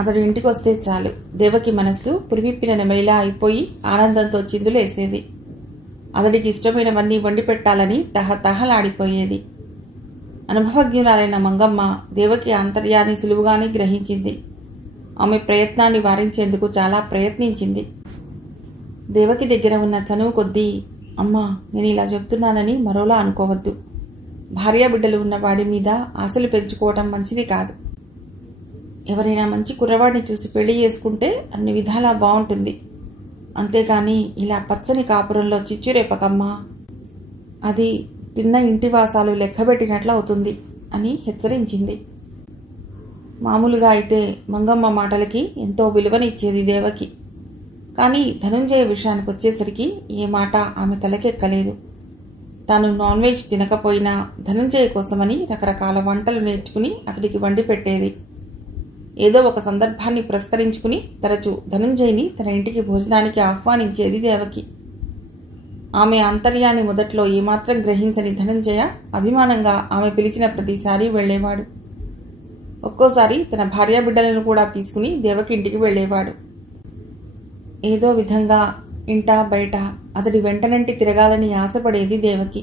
అతడు ఇంటికి వస్తే చాలు దేవకి మనస్సు పురివిప్పిన నెమలిలా అయిపోయి ఆనందంతో చిందులేసేది. అతడికి ఇష్టమైనవన్నీ వండి పెట్టాలని తహతహలాడిపోయేది. అనుభవజ్ఞురాలైన మంగమ్మ దేవకి ఆంతర్యాన్ని సులువుగానే గ్రహించింది. ఆమె ప్రయత్నాన్ని వారించేందుకు చాలా ప్రయత్నించింది. దేవకి దగ్గర ఉన్న చనువు కొద్దీ, అమ్మా, నేను ఇలా చెప్తున్నానని మరోలా అనుకోవద్దు. భార్యాబిడ్డలు ఉన్న వాడి మీద ఆశలు పెంచుకోవటం మంచిది కాదు. ఎవరైనా మంచి కుర్రవాడిని చూసి పెళ్లి చేసుకుంటే అన్ని విధాలా బాగుంటుంది. అంతేకాని ఇలా పచ్చని కాపురంలో చిచ్చురేపకమ్మా. అది తిన్న ఇంటి వాసాలు లెక్కబెట్టినట్లు అవుతుంది అని హెచ్చరించింది. మామూలుగా అయితే మంగమ్మ మాటలకి ఎంతో విలువనిచ్చేది దేవకి. కానీ ధనుంజయ విషయానికి వచ్చేసరికి ఏ మాట ఆమె తలకెక్కలేదు. తాను నాన్ వెజ్ తినకపోయినా ధనుంజయ కోసమని రకరకాల వంటలు నేర్చుకుని అతడికి వండి పెట్టేది. ఏదో ఒక సందర్భాన్ని పురస్కరించుకుని తరచూ ధనుంజయ్ని తన ఇంటికి భోజనానికి ఆహ్వానించేది దేవకి. ఆమె ఆంతర్యాన్ని మొదట్లో ఏమాత్రం గ్రహించని ధనుంజయ అభిమానంగా ఆమె పిలిచిన ప్రతిసారి వెళ్లేవాడు. ఒక్కోసారి తన భార్యాబిడ్డలను కూడా తీసుకుని దేవకి ఇంటికి వెళ్లేవాడు. ఏదో విధంగా ఇంటా బయట అతడి వెంటనంటి తిరగాలని ఆశపడేది దేవకి.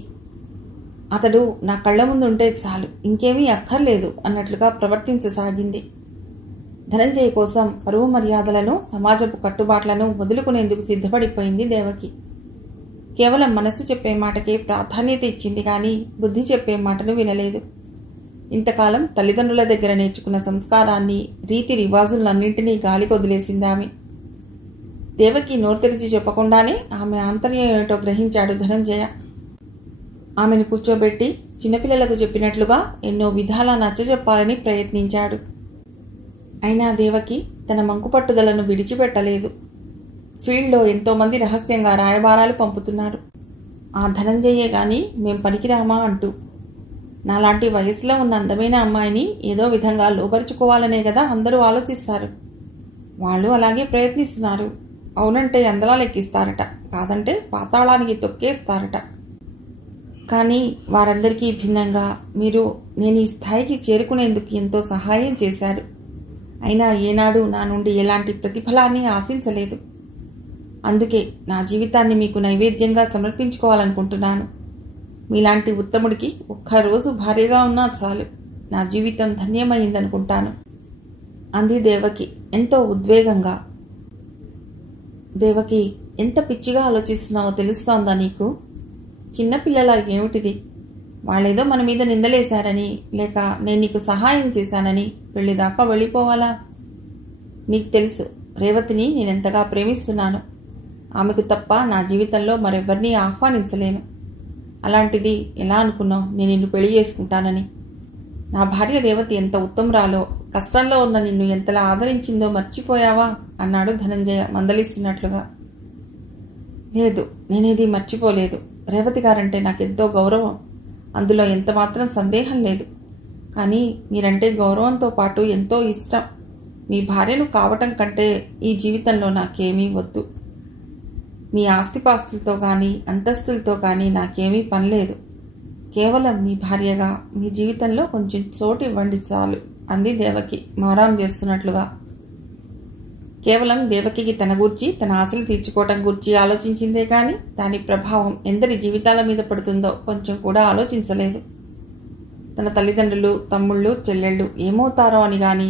అతడు నా కళ్ల ముందు ఉంటే చాలు, ఇంకేమీ అక్కర్లేదు అన్నట్లుగా ప్రవర్తించసాగింది. ధనంజయ కోసం పరువు మర్యాదలను, సమాజపు కట్టుబాట్లను వదులుకునేందుకు సిద్ధపడిపోయింది దేవకి. కేవలం మనసు చెప్పే మాటకే ప్రాధాన్యత ఇచ్చింది కానీ బుద్ధి చెప్పే మాటను వినలేదు. ఇంతకాలం తల్లిదండ్రుల దగ్గర నేర్చుకున్న సంస్కారాన్ని, రీతి రివాజులన్నింటినీ గాలికి వదిలేసింది ఆమె. దేవకి నోరు తెరిచి చెప్పకుండానే ఆమె ఆంతర్యం ఏమిటో గ్రహించాడు ధనంజయ. ఆమెను కూర్చోబెట్టి చిన్నపిల్లలకు చెప్పినట్లుగా ఎన్నో విధాలా నచ్చజెప్పాలని ప్రయత్నించాడు. అయినా దేవకి తన మంకుపట్టుదలను విడిచిపెట్టలేదు. ఫీల్డ్లో ఎంతోమంది రహస్యంగా రాయబారాలు పంపుతున్నారు. ఆ ధనంజయే గాని మేం పనికిరామా అంటూ. నాలాంటి వయసులో ఉన్న అందమైన అమ్మాయిని ఏదో విధంగా లోబరుచుకోవాలనే కదా అందరూ ఆలోచిస్తారు. వాళ్ళు అలాగే ప్రయత్నిస్తున్నారు. అవునంటే అందలాలు ఎక్కిస్తారట, కాదంటే పాతాళానికి తొక్కేస్తారట. కానీ వారందరికీ భిన్నంగా మీరు నేను ఈ స్థాయికి చేరుకునేందుకు ఎంతో సహాయం చేశారు. అయినా ఏనాడు నా నుండి ఎలాంటి ప్రతిఫలాన్ని ఆశించలేదు. అందుకే నా జీవితాన్ని మీకు నైవేద్యంగా సమర్పించుకోవాలనుకుంటున్నాను. మీలాంటి ఉత్తముడికి ఒక్కరోజు భార్యగా ఉన్నా చాలు, నా జీవితం ధన్యమైందనుకుంటాను అంది దేవకి ఎంతో ఉద్వేగంగా. దేవకి, ఎంత పిచ్చిగా ఆలోచిస్తున్నావో తెలుస్తోందా నీకు? చిన్నపిల్లల ఏమిటిది? వాళ్ళేదో మన మీద నిందలేశారని, లేక నేను నీకు సహాయం చేశానని పెళ్లిదాకా వెళ్ళిపోవాలా? నీకు తెలుసు రేవతిని నేనెంతగా ప్రేమిస్తున్నాను. ఆమెకు తప్ప నా జీవితంలో మరెవ్వరినీ ఆహ్వానించలేను. అలాంటిది ఎలా అనుకున్నావు నేను నిన్ను పెళ్లి చేసుకుంటానని? నా భార్య రేవతి ఎంత ఉత్తమురాలో, కష్టంలో ఉన్న నిన్ను ఎంతలా ఆదరించిందో మర్చిపోయావా అన్నాడు ధనంజయ మందలిస్తున్నట్లుగా. లేదు, నేనేది మర్చిపోలేదు. రేవతి గారంటే నాకెంతో గౌరవం, అందులో ఎంతమాత్రం సందేహం లేదు. కానీ మీరంటే గౌరవంతో పాటు ఎంతో ఇష్టం. మీ భార్యను కావటం కంటే ఈ జీవితంలో నాకేమీ వద్దు. మీ ఆస్తిపాస్తులతో కానీ అంతస్తులతో కానీ నాకేమీ పనిలేదు. కేవలం మీ భార్యగా మీ జీవితంలో కొంచెం చోటు ఇవ్వండి చాలు అంది దేవకి మారాం చేస్తున్నట్లుగా. కేవలం దేవకికి తన గూర్చి, తన ఆశలు తీర్చుకోవటం గూర్చి ఆలోచించిందే కానీ దాని ప్రభావం ఎందరి జీవితాల మీద పడుతుందో కొంచెం కూడా ఆలోచించలేదు. తన తల్లిదండ్రులు, తమ్ముళ్ళు, చెల్లెళ్ళు ఏమవుతారో అని కానీ,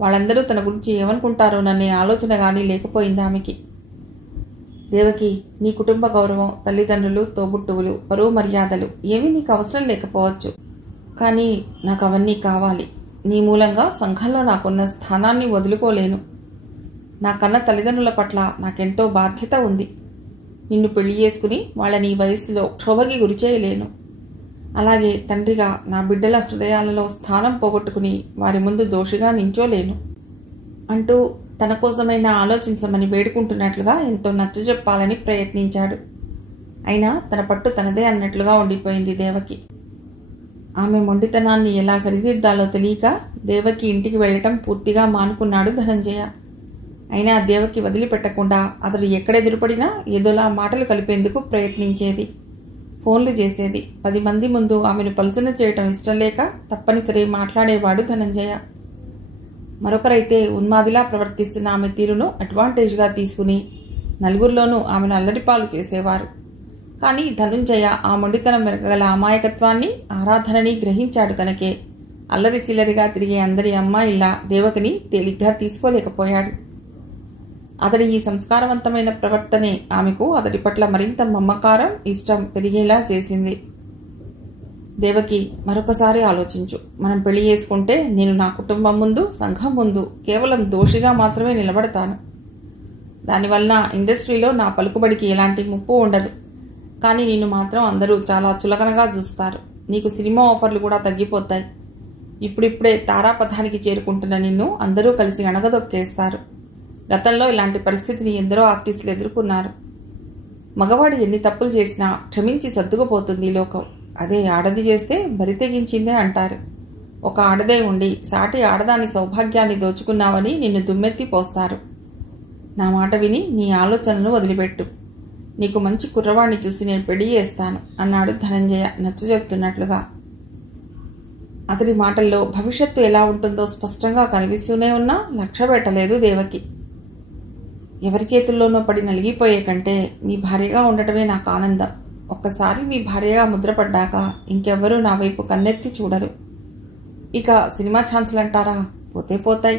వాళ్ళందరూ తన గురించి ఏమనుకుంటారోననే ఆలోచన కానీ లేకపోయింది ఆమెకి. దేవకి, నీ కుటుంబ గౌరవం, తల్లిదండ్రులు, తోబుట్టువులు, పరువు మర్యాదలు ఏమీ నీకు అవసరం లేకపోవచ్చు. కానీ నాకు అవన్నీ కావాలి. నీ మూలంగా సంఘంలో నాకున్న స్థానాన్ని వదులుకోలేను. నా కన్న తల్లిదండ్రుల పట్ల నాకెంతో బాధ్యత ఉంది. నిన్ను పెళ్లి చేసుకుని వాళ్ళని ఈ వయస్సులో క్షోభకి గురి చేయలేను. అలాగే తండ్రిగా నా బిడ్డల హృదయాలలో స్థానం పోగొట్టుకుని వారి ముందు దోషిగా నించోలేను అంటూ తన కోసమైనా ఆలోచించమని వేడుకుంటున్నట్లుగా ఎంతో నచ్చజెప్పాలని ప్రయత్నించాడు. అయినా తన పట్టు తనదే అన్నట్లుగా ఉండిపోయింది దేవకి. ఆమె మొండితనాన్ని ఎలా సరిదిద్దాలో తెలియక దేవకి ఇంటికి వెళ్లటం పూర్తిగా మానుకున్నాడు ధనంజయ. అయినా దేవకి వదిలిపెట్టకుండా అతడు ఎక్కడెదురుపడినా ఏదోలా మాటలు కలిపేందుకు ప్రయత్నించేది. ఫోన్లు చేసేది. 10 మంది ముందు ఆమెను పలుచన చేయటం ఇష్టం లేక తప్పనిసరి మాట్లాడేవాడు ధనంజయ. మరొకరైతే ఉన్మాదిలా ప్రవర్తిస్తున్న ఆమె తీరును అడ్వాంటేజ్గా తీసుకుని నలుగురిలోనూ ఆమెను అల్లరిపాలు చేసేవారు. కానీ ధనుంజయ ఆ మొండితనం వెనకగల అమాయకత్వాన్ని, ఆరాధనని గ్రహించాడు కనుకే అల్లరి చిల్లరిగా తిరిగే అందరి అమ్మాయిల్లా దేవకిని తేలిగ్గా తీసుకోలేకపోయాడు. అతడి ఈ సంస్కారవంతమైన ప్రవర్తనే ఆమెకు అతడి పట్ల మరింత మమకారం, ఇష్టం పెరిగేలా చేసింది. దేవకి, మరొకసారి ఆలోచించు. మనం పెళ్లి చేసుకుంటే నేను నా కుటుంబం ముందు, సంఘం ముందు కేవలం దోషిగా మాత్రమే నిలబడతాను. దానివల్ల ఇండస్ట్రీలో నా పలుకుబడికి ఎలాంటి ముప్పు ఉండదు. కానీ నిన్ను మాత్రం అందరూ చాలా చులకనగా చూస్తారు. నీకు సినిమా ఆఫర్లు కూడా తగ్గిపోతాయి. ఇప్పుడిప్పుడే తారాపథానికి చేరుకుంటున్న నిన్ను అందరూ కలిసి అణగదొక్కేస్తారు. గతంలో ఇలాంటి పరిస్థితిని ఎందరో ఆర్టిస్టులు ఎదుర్కొన్నారు. మగవాడు ఎన్ని తప్పులు చేసినా క్షమించి సర్దుకుపోతుంది లోకం. అదే ఆడది చేస్తే బరి తెగించిందే అంటారు. ఒక ఆడదే ఉండి సాటి ఆడదాని సౌభాగ్యాన్ని దోచుకున్నావని నిన్ను దుమ్మెత్తి పోస్తారు. నా మాట విని నీ ఆలోచనను వదిలిపెట్టు. నీకు మంచి కుర్రవాణ్ణి చూసి నేను పెళ్లి చేస్తాను అన్నాడు ధనంజయ నచ్చజెప్తున్నట్లుగా. అతడి మాటల్లో భవిష్యత్తు ఎలా ఉంటుందో స్పష్టంగా కనిపిస్తూనే ఉన్నా లక్ష్య పెట్టలేదు దేవకి. ఎవరి చేతుల్లోనో పడి నలిగిపోయే కంటే మీ భార్యగా ఉండటమే నాకు ఆనందం. ఒక్కసారి మీ భార్యగా ముద్రపడ్డాక ఇంకెవ్వరూ నా వైపు కన్నెత్తి చూడరు. ఇక సినిమా ఛాన్సులు అంటారా, పోతే పోతాయి.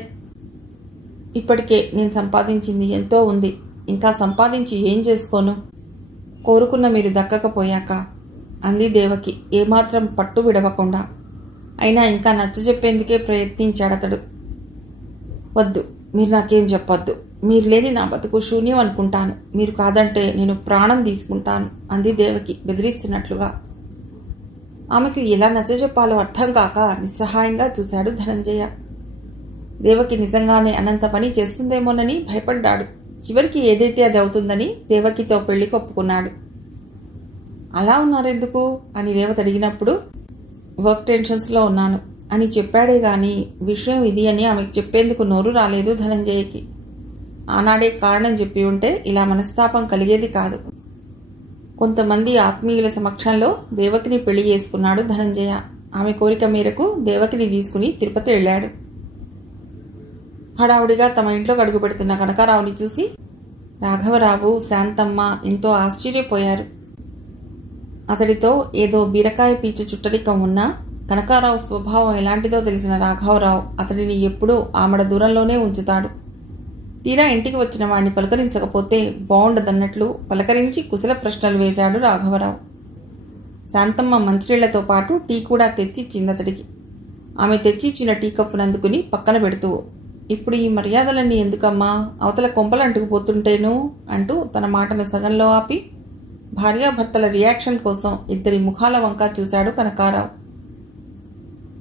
ఇప్పటికే నేను సంపాదించింది ఎంతో ఉంది. ఇంకా సంపాదించి ఏం చేసుకోను? కోరుకున్న మీరు దక్కకపోయాక అంది దేవకి ఏమాత్రం పట్టు విడవకుండా. అయినా ఇంకా నచ్చజెప్పేందుకే ప్రయత్నించాడతడు. వద్దు, మీరు నాకేం చెప్పొద్దు. మీరు లేని నా బతుకు శూన్యం అనుకుంటాను. మీరు కాదంటే నేను ప్రాణం తీసుకుంటాను అంది దేవకి బెదిరిస్తున్నట్లుగా. ఆమెకు ఎలా నచ్చజెప్పాలో అర్థం కాక నిస్సహాయంగా చూశాడు ధనంజయ. దేవకి నిజంగానే అనంత పని చేస్తుందేమోనని భయపడ్డాడు. చివరికి ఏదైతే అది అవుతుందని దేవకితో పెళ్లి కొప్పుకున్నాడు. అలా ఉన్నారెందుకు అని రేవతి అడిగినప్పుడు వర్క్ టెన్షన్స్లో ఉన్నాను అని చెప్పాడే గాని విషయం ఇది అని ఆమెకు చెప్పేందుకు నోరు రాలేదు ధనంజయకి. ఆనాడే కారణం చెప్పి ఉంటే ఇలా మనస్తాపం కలిగేది కాదు. కొంతమంది ఆత్మీయుల సమక్షంలో దేవకిని పెళ్లి చేసుకున్నాడు ధనంజయ. ఆమె కోరిక మేరకు దేవకిని తీసుకుని తిరుపతి వెళ్ళాడు. హడావుడిగా తమ ఇంట్లో అడుగు పెడుతున్న కనకారావుని చూసి రాఘవరావు, శాంతమ్మ ఎంతో ఆశ్చర్యపోయారు. అతడితో ఏదో బీరకాయ పీచు చుట్టరికం ఉన్నా కనకారావు స్వభావం ఎలాంటిదో తెలిసిన రాఘవరావు అతడిని ఎప్పుడూ ఆమడ దూరంలోనే ఉంచుతాడు. తీరా ఇంటికి వచ్చిన వాడిని పలకరించకపోతే బాగుండదన్నట్లు పలకరించి కుశల ప్రశ్నలు వేశాడు రాఘవరావు. శాంతమ్మ మంచినీళ్లతో పాటు టీ కూడా తెచ్చిచ్చింది అతడికి. ఆమె తెచ్చిచ్చిన టీ కప్పునందుకుని పక్కన పెడుతూ, ఇప్పుడు ఈ మర్యాదలన్నీ ఎందుకమ్మా, అవతల కొంపలంటుకుపోతుంటేను అంటూ తన మాటను సగంలో ఆపి భార్యాభర్తల రియాక్షన్ కోసం ఇద్దరి ముఖాల వంక చూశాడు కనకారావు.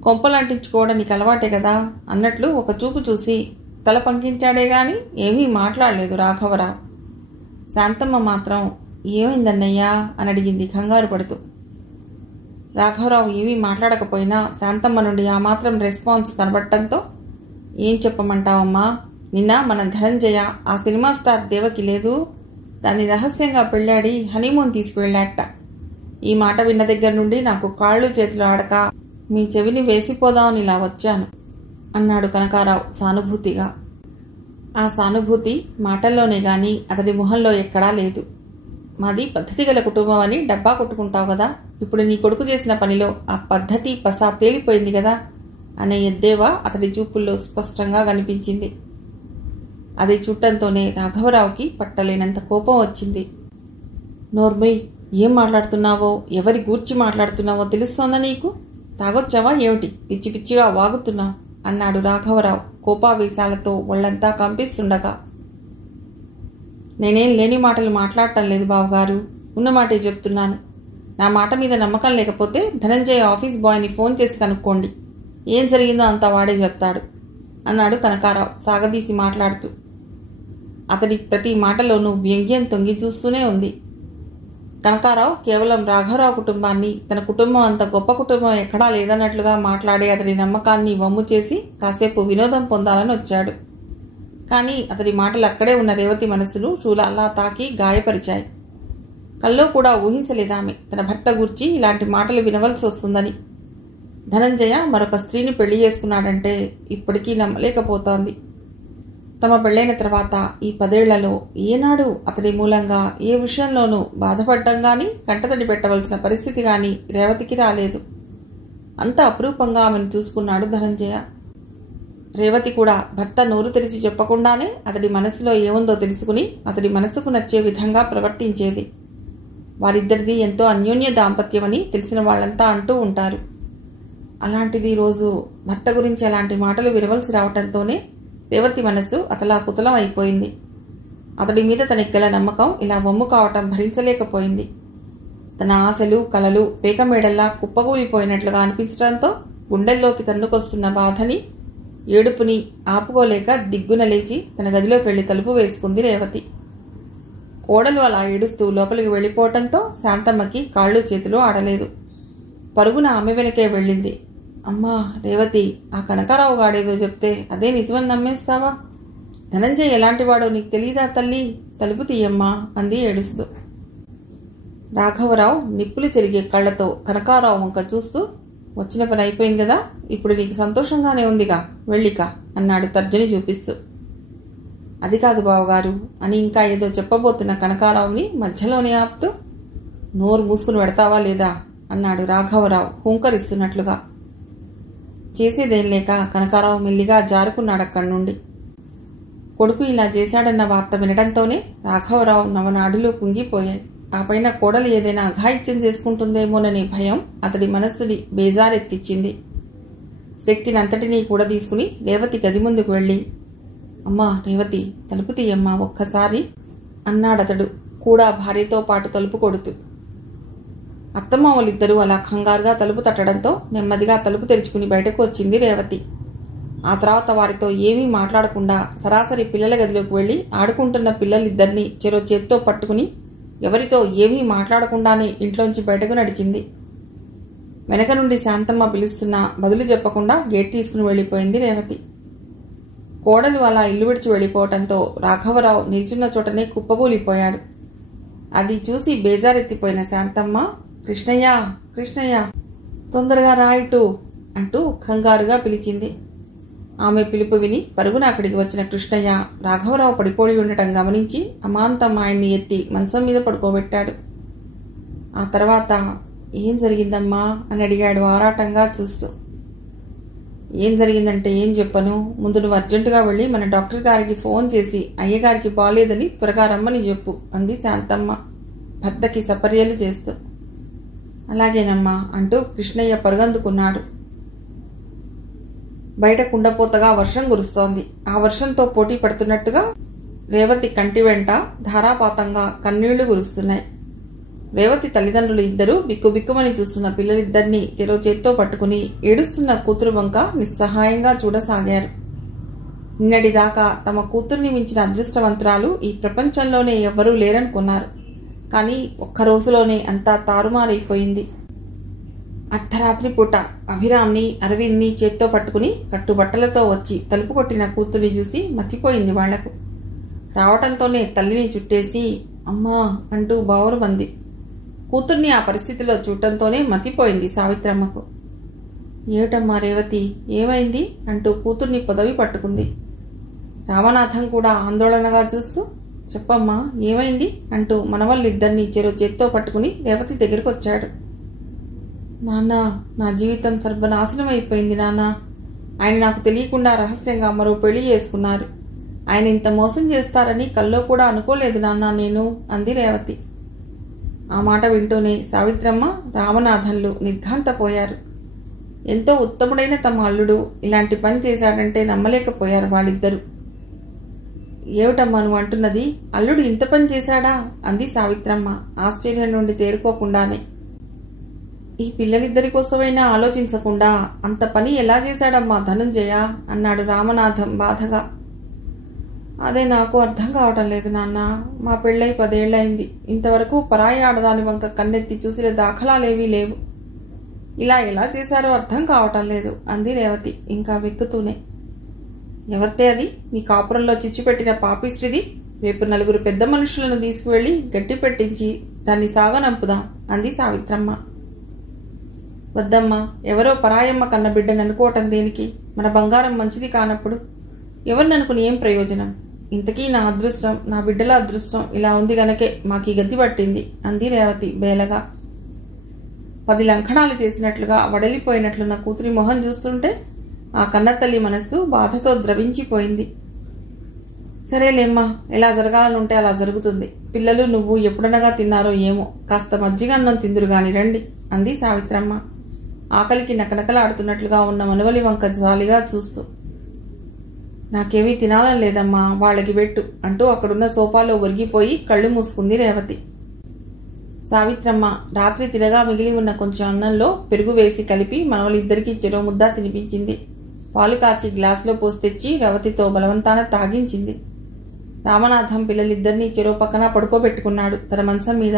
కొంపలంటించుకోవడం నీకు అలవాటే కదా అన్నట్లు ఒక చూపు చూసి తల పంకించాడే గాని ఏమీ మాట్లాడలేదు రాఘవరావు. శాంతమ్మ మాత్రం ఏమైందన్నయ్యా అని అడిగింది కంగారు పడుతూ. రాఘవరావు ఏమీ మాట్లాడకపోయినా శాంతమ్మ నుండి ఆ మాత్రం రెస్పాన్స్ కనబడటంతో ఏం చెప్పమంటావమ్మా, నిన్న మన ధనంజయ ఆ సినిమా స్టార్ దేవకి లేదు, దాన్ని రహస్యంగా పెళ్ళాడి హనీమూన్ తీసుకువెళ్ళాట. ఈ మాట విన్న దగ్గర నుండి నాకు కాళ్ళు చేతులు ఆడక మీ చెవిని వేసిపోదామని ఇలా వచ్చాను అన్నాడు కనకారావు సానుభూతిగా. ఆ సానుభూతి మాటల్లోనే గాని అతడి మొహంలో ఎక్కడా లేదు. మాది పద్ధతి గల కుటుంబం అని డబ్బా కొట్టుకుంటావు కదా, ఇప్పుడు నీ కొడుకు చేసిన పనిలో ఆ పద్ధతి పసా తేలిపోయింది కదా అనే ఎద్దేవా అతడి చూపుల్లో స్పష్టంగా కనిపించింది. అది చూడటంతోనే రాఘవరావుకి పట్టలేనంత కోపం వచ్చింది. నోర్మయ్, ఏం మాట్లాడుతున్నావో, ఎవరి గూర్చి మాట్లాడుతున్నావో తెలుస్తోందా నీకు? తాగొచ్చావా ఏమిటి, పిచ్చి పిచ్చిగా వాగుతున్నావు అన్నాడు రాఘవరావు కోపావేశాలతో ఒళ్లంతా కంపిస్తుండగా. నేనేం లేని మాటలు మాట్లాడటం లేదు బావగారు, ఉన్న మాటే చెప్తున్నాను. నా మాట మీద నమ్మకం లేకపోతే ధనంజయ ఆఫీస్ బాయ్ని ఫోన్ చేసి కనుక్కోండి. ఏం జరిగిందో అంతా వాడే చెప్తాడు అన్నాడు కనకారావు సాగదీసి మాట్లాడుతూ. అతడి ప్రతి మాటలోనూ వ్యంగ్యం తొంగి చూస్తూనే ఉంది. కనకారావు కేవలం రాఘవరావు కుటుంబాన్ని, తన కుటుంబం అంత గొప్ప కుటుంబం ఎక్కడా లేదన్నట్లుగా మాట్లాడే అతడి నమ్మకాన్ని వమ్ము చేసి కాసేపు వినోదం పొందాలని వచ్చాడు. కానీ అతడి మాటలు అక్కడే ఉన్న రేవతి మనసును చూలాలా తాకి గాయపరిచాయి. కల్లో కూడా ఊహించలేదామె తన భర్త గూర్చి ఇలాంటి మాటలు వినవలసి వస్తుందని. ధనంజయ మరొక స్త్రీని పెళ్లి చేసుకున్నాడంటే ఇప్పటికీ నమ్మలేకపోతోంది. తమ పెళ్లైన తర్వాత ఈ 10 ఏళ్లలో ఏనాడు అతడి మూలంగా ఏ విషయంలోనూ బాధపడ్డం గాని కంటతడి పెట్టవలసిన పరిస్థితి గాని రేవతికి రాలేదు. అంత అపురూపంగా ఆమెను చూసుకున్నాడు ధనంజయ. రేవతి కూడా భర్త నోరు తెరిచి చెప్పకుండానే అతడి మనసులో ఏముందో తెలుసుకుని అతడి మనసుకు నచ్చే విధంగా ప్రవర్తించేది. వారిద్దరిది ఎంతో అన్యోన్య దాంపత్యమని తెలిసిన వాళ్ళంతా అంటూ ఉంటారు. అలాంటిది రోజు భర్త గురించి అలాంటి మాటలు వినవలసి రావటంతోనే రేవతి మనస్సు అతలాకుతలం అయిపోయింది. అతడి మీద తనకి గల నమ్మకం ఇలా వమ్ము కావటం భరించలేకపోయింది. తన ఆశలు కలలు పేకమేడల్లా కుప్పగూలిపోయినట్లుగా అనిపించడంతో గుండెల్లోకి తన్నుకొస్తున్న బాధని ఏడుపుని ఆపుకోలేక దిగ్గున లేచి తన గదిలోకి వెళ్లి తలుపు వేసుకుంది రేవతి. కోడలు అలా ఏడుస్తూ లోపలికి వెళ్ళిపోవటంతో శాంతమ్మకి కాళ్ళు చేతులు ఆడలేదు. పరుగున ఆమె వెనకే వెళ్ళింది. అమ్మా రేవతి, ఆ కనకారావు గాడేదో చెప్తే అదే నిజమని నమ్మేస్తావా? ధనంజయ్ ఎలాంటివాడో నీకు తెలీదా తల్లి? తలుపు తీయమ్మా అంది ఏడుస్తూ. రాఘవరావు నిప్పులు చెరిగే కళ్లతో కనకారావు వంక చూస్తూ, వచ్చిన పని అయిపోయింది కదా, ఇప్పుడు నీకు సంతోషంగానే ఉందిగా, వెళ్ళిక అన్నాడు తర్జని చూపిస్తూ. అది కాదు బావగారు అని ఇంకా ఏదో చెప్పబోతున్న కనకారావుని మధ్యలోనే ఆపుతూ, నోరు మూసుకుని పెడతావా లేదా అన్నాడు రాఘవరావు హుంకరిస్తున్నట్లుగా. చేసేదేం లేక కనకారావు మెల్లిగా జారుకున్నాడక్కడి నుండి. కొడుకు ఇలా చేశాడన్న వార్త వినడంతోనే రాఘవరావు నవనాడులు కుంగిపోయాయి. ఆ పైన కోడలు ఏదైనా అఘాయిత్యం చేసుకుంటుందేమోననే భయం అతడి మనస్సుని బేజారెత్తిచ్చింది. శక్తినంతటినీ కూడా తీసుకుని రేవతి గది ముందుకు వెళ్ళి, అమ్మా రేవతి, తలుపు తీయమ్మా ఒక్కసారి అన్నాడతడు కూడా భార్యతో పాటు తలుపు కొడుతూ. అత్తమామలిద్దరూ అలా కంగారుగా తలుపు తట్టడంతో నెమ్మదిగా తలుపు తెరుచుకుని బయటకు వచ్చింది రేవతి. ఆ తర్వాత వారితో ఏమీ మాట్లాడకుండా సరాసరి పిల్లల గదిలోకి వెళ్లి ఆడుకుంటున్న పిల్లలిద్దరినీ చెరో చేత్తో పట్టుకుని ఎవరితో ఏమీ మాట్లాడకుండానే ఇంట్లోంచి బయటకు నడిచింది. వెనక నుండి శాంతమ్మ పిలుస్తున్నా బదులు చెప్పకుండా గేట్ తీసుకుని వెళ్లిపోయింది రేవతి. కోడలు అలా ఇల్లు విడిచి వెళ్లిపోవటంతో రాఘవరావు నిల్చున్న చోటనే కుప్పగూలిపోయాడు. అది చూసి బేజారెత్తిపోయిన శాంతమ్మ, కృష్ణయ్య కృష్ణయ్య, తొందరగా రాయిటు అంటూ కంగారుగా పిలిచింది. ఆమె పిలుపు విని పరుగున అక్కడికి వచ్చిన కృష్ణయ్య రాఘవరావు పడిపోయి ఉండటం గమనించి అమాంతం ఆయన్ని ఎత్తి మంచం మీద పడుకోబెట్టాడు. ఆ తర్వాత ఏం జరిగిందమ్మా అని అడిగాడు ఆరాటంగా చూస్తూ. ఏం జరిగిందంటే ఏం చెప్పను, ముందు నువ్వు అర్జెంటుగా వెళ్ళి మన డాక్టర్ గారికి ఫోన్ చేసి అయ్యగారికి బాలేదని త్వరగా రమ్మని చెప్పు అంది శాంతమ్మ భర్తకి సపర్యలు చేస్తూ. అలాగేనమ్మా అంటూ కృష్ణయ్య పరుగందుకున్నాడు. బయట కుండపోతగా వర్షం కురుస్తోంది. ఆ వర్షంతో పోటీ పడుతున్నట్టుగా రేవతి కంటి వెంట ధారాపాతంగా కన్నీళ్లు కురుస్తున్నాయి. రేవతి తల్లిదండ్రులు ఇద్దరూ బిక్కుబిక్కుమని చూస్తున్న పిల్లలిద్దరినీ చెరో చేత్తో పట్టుకుని ఏడుస్తున్న కూతురు వంక నిస్సహాయంగా చూడసాగారు. నిన్నటిదాకా తమ కూతుర్ని మించిన అదృష్టవంతురాలు ఈ ప్రపంచంలోనే ఎవ్వరూ లేరనుకున్నారు. కానీ ఒక్క రోజులోనే అంతా తారుమారైపోయింది. అర్ధరాత్రి పూట అభిరామ్ని అరవింద్ని చేత్తో పట్టుకుని కట్టుబట్టలతో వచ్చి తలుపు కొట్టిన కూతుర్ని చూసి మర్చిపోయింది వాళ్లకు. రావటంతోనే తల్లిని చుట్టేసి అమ్మా అంటూ బావురుమంది. కూతుర్ని ఆ పరిస్థితిలో చూడటంతోనే మతిపోయింది సావిత్రమ్మకు. ఏమిటమ్మా రేవతి, ఏమైంది అంటూ కూతుర్ని పొదవి పట్టుకుంది. రామనాథం కూడా ఆందోళనగా చూస్తూ చెప్పమ్మా ఏమైంది అంటూ మనవళ్ళిద్దరినీ చెరో చేత్తో పట్టుకుని రేవతి దగ్గరకు వచ్చాడు. నాన్న, నా జీవితం సర్వనాశనం అయిపోయింది నాన్న. ఆయన నాకు తెలియకుండా రహస్యంగా మరో పెళ్లి చేసుకున్నారు. ఆయన ఇంత మోసం చేస్తారని కల్లో కూడా అనుకోలేదు నాన్న నేను అంది రేవతి. ఆ మాట వింటూనే సావిత్రమ్మ రామనాథన్లు నిర్ఘాంతపోయారు. ఎంతో ఉత్తముడైన తమ అల్లుడు ఇలాంటి పని చేశాడంటే నమ్మలేకపోయారు వాళ్ళిద్దరూ. ఏమిటమ్మా నువ్వు అంటున్నది, అల్లుడు ఇంత పని చేశాడా అంది సావిత్రమ్మ ఆశ్చర్యం నుండి తేరుకోకుండానే. ఈ పిల్లలిద్దరి కోసమైనా ఆలోచించకుండా అంత పని ఎలా చేశాడమ్మా ధనంజయ అన్నాడు రామనాథం బాధగా. అదే నాకు అర్థం కావటం లేదు నాన్న. మా పెళ్ళై 10 ఏళ్లయింది. ఇంతవరకు పరాయి ఆడదాని వంక కన్నెత్తి చూసిన దాఖలాలేవీ లేవు. ఇలా ఎలా చేశారో అర్థం కావటం లేదు అంది రేవతి ఇంకా వెక్కుతూనే. ఎవరితే అది? మీ కాపురంలో చిచ్చుపెట్టిన పాపిస్ట్రిది. రేపు 4 పెద్ద మనుషులను తీసుకువెళ్లి గట్టి పెట్టించి దాన్ని సాగనంపుదాం అంది సావిత్రమ్మ. వద్దమ్మా, ఎవరో పరాయమ్మ కన్న బిడ్డను అనుకోవటం దేనికి? మన బంగారం మంచిది కానప్పుడు ఎవరిని అనుకుని ఏం ప్రయోజనం? ఇంతకీ నా అదృష్టం, నా బిడ్డల అదృష్టం ఇలా ఉంది గనకే మాకీ గతి పట్టింది అంది రేవతి బేలగా. 10 లంకణాలు చేసినట్లుగా వడలిపోయినట్లున్న కూతురి మొహం చూస్తుంటే ఆ కన్నతల్లి మనస్సు బాధతో ద్రవించిపోయింది. సరేలేమ్మా, ఎలా జరగాలనుంటే అలా జరుగుతుంది. పిల్లలు నువ్వు ఎప్పుడనగా తిన్నారో ఏమో, కాస్త మజ్జిగ అన్నం తిందురు గాని రండి అంది సావిత్రమ్మ ఆకలికి నకనకలాడుతున్నట్లుగా ఉన్న మనవలి వంక జాలిగా చూస్తూ. నాకేమీ తినాలని లేదమ్మా, వాళ్ళకి పెట్టు అంటూ అక్కడున్న సోఫాలో ఒరిగిపోయి కళ్ళు మూసుకుంది రేవతి. సావిత్రమ్మ రాత్రి తినగా మిగిలి ఉన్న కొంచెం అన్నంలో పెరుగు వేసి కలిపి మనవలిద్దరికీ చెరో ముద్ద తినిపించింది. పాలు కాచి గ్లాసులో పోసి తెచ్చి రేవతితో బలవంతాన తాగించింది. రామనాథం పిల్లలిద్దరినీ చెరో పక్కన పడుకోబెట్టుకున్నాడు తన మంచం మీద.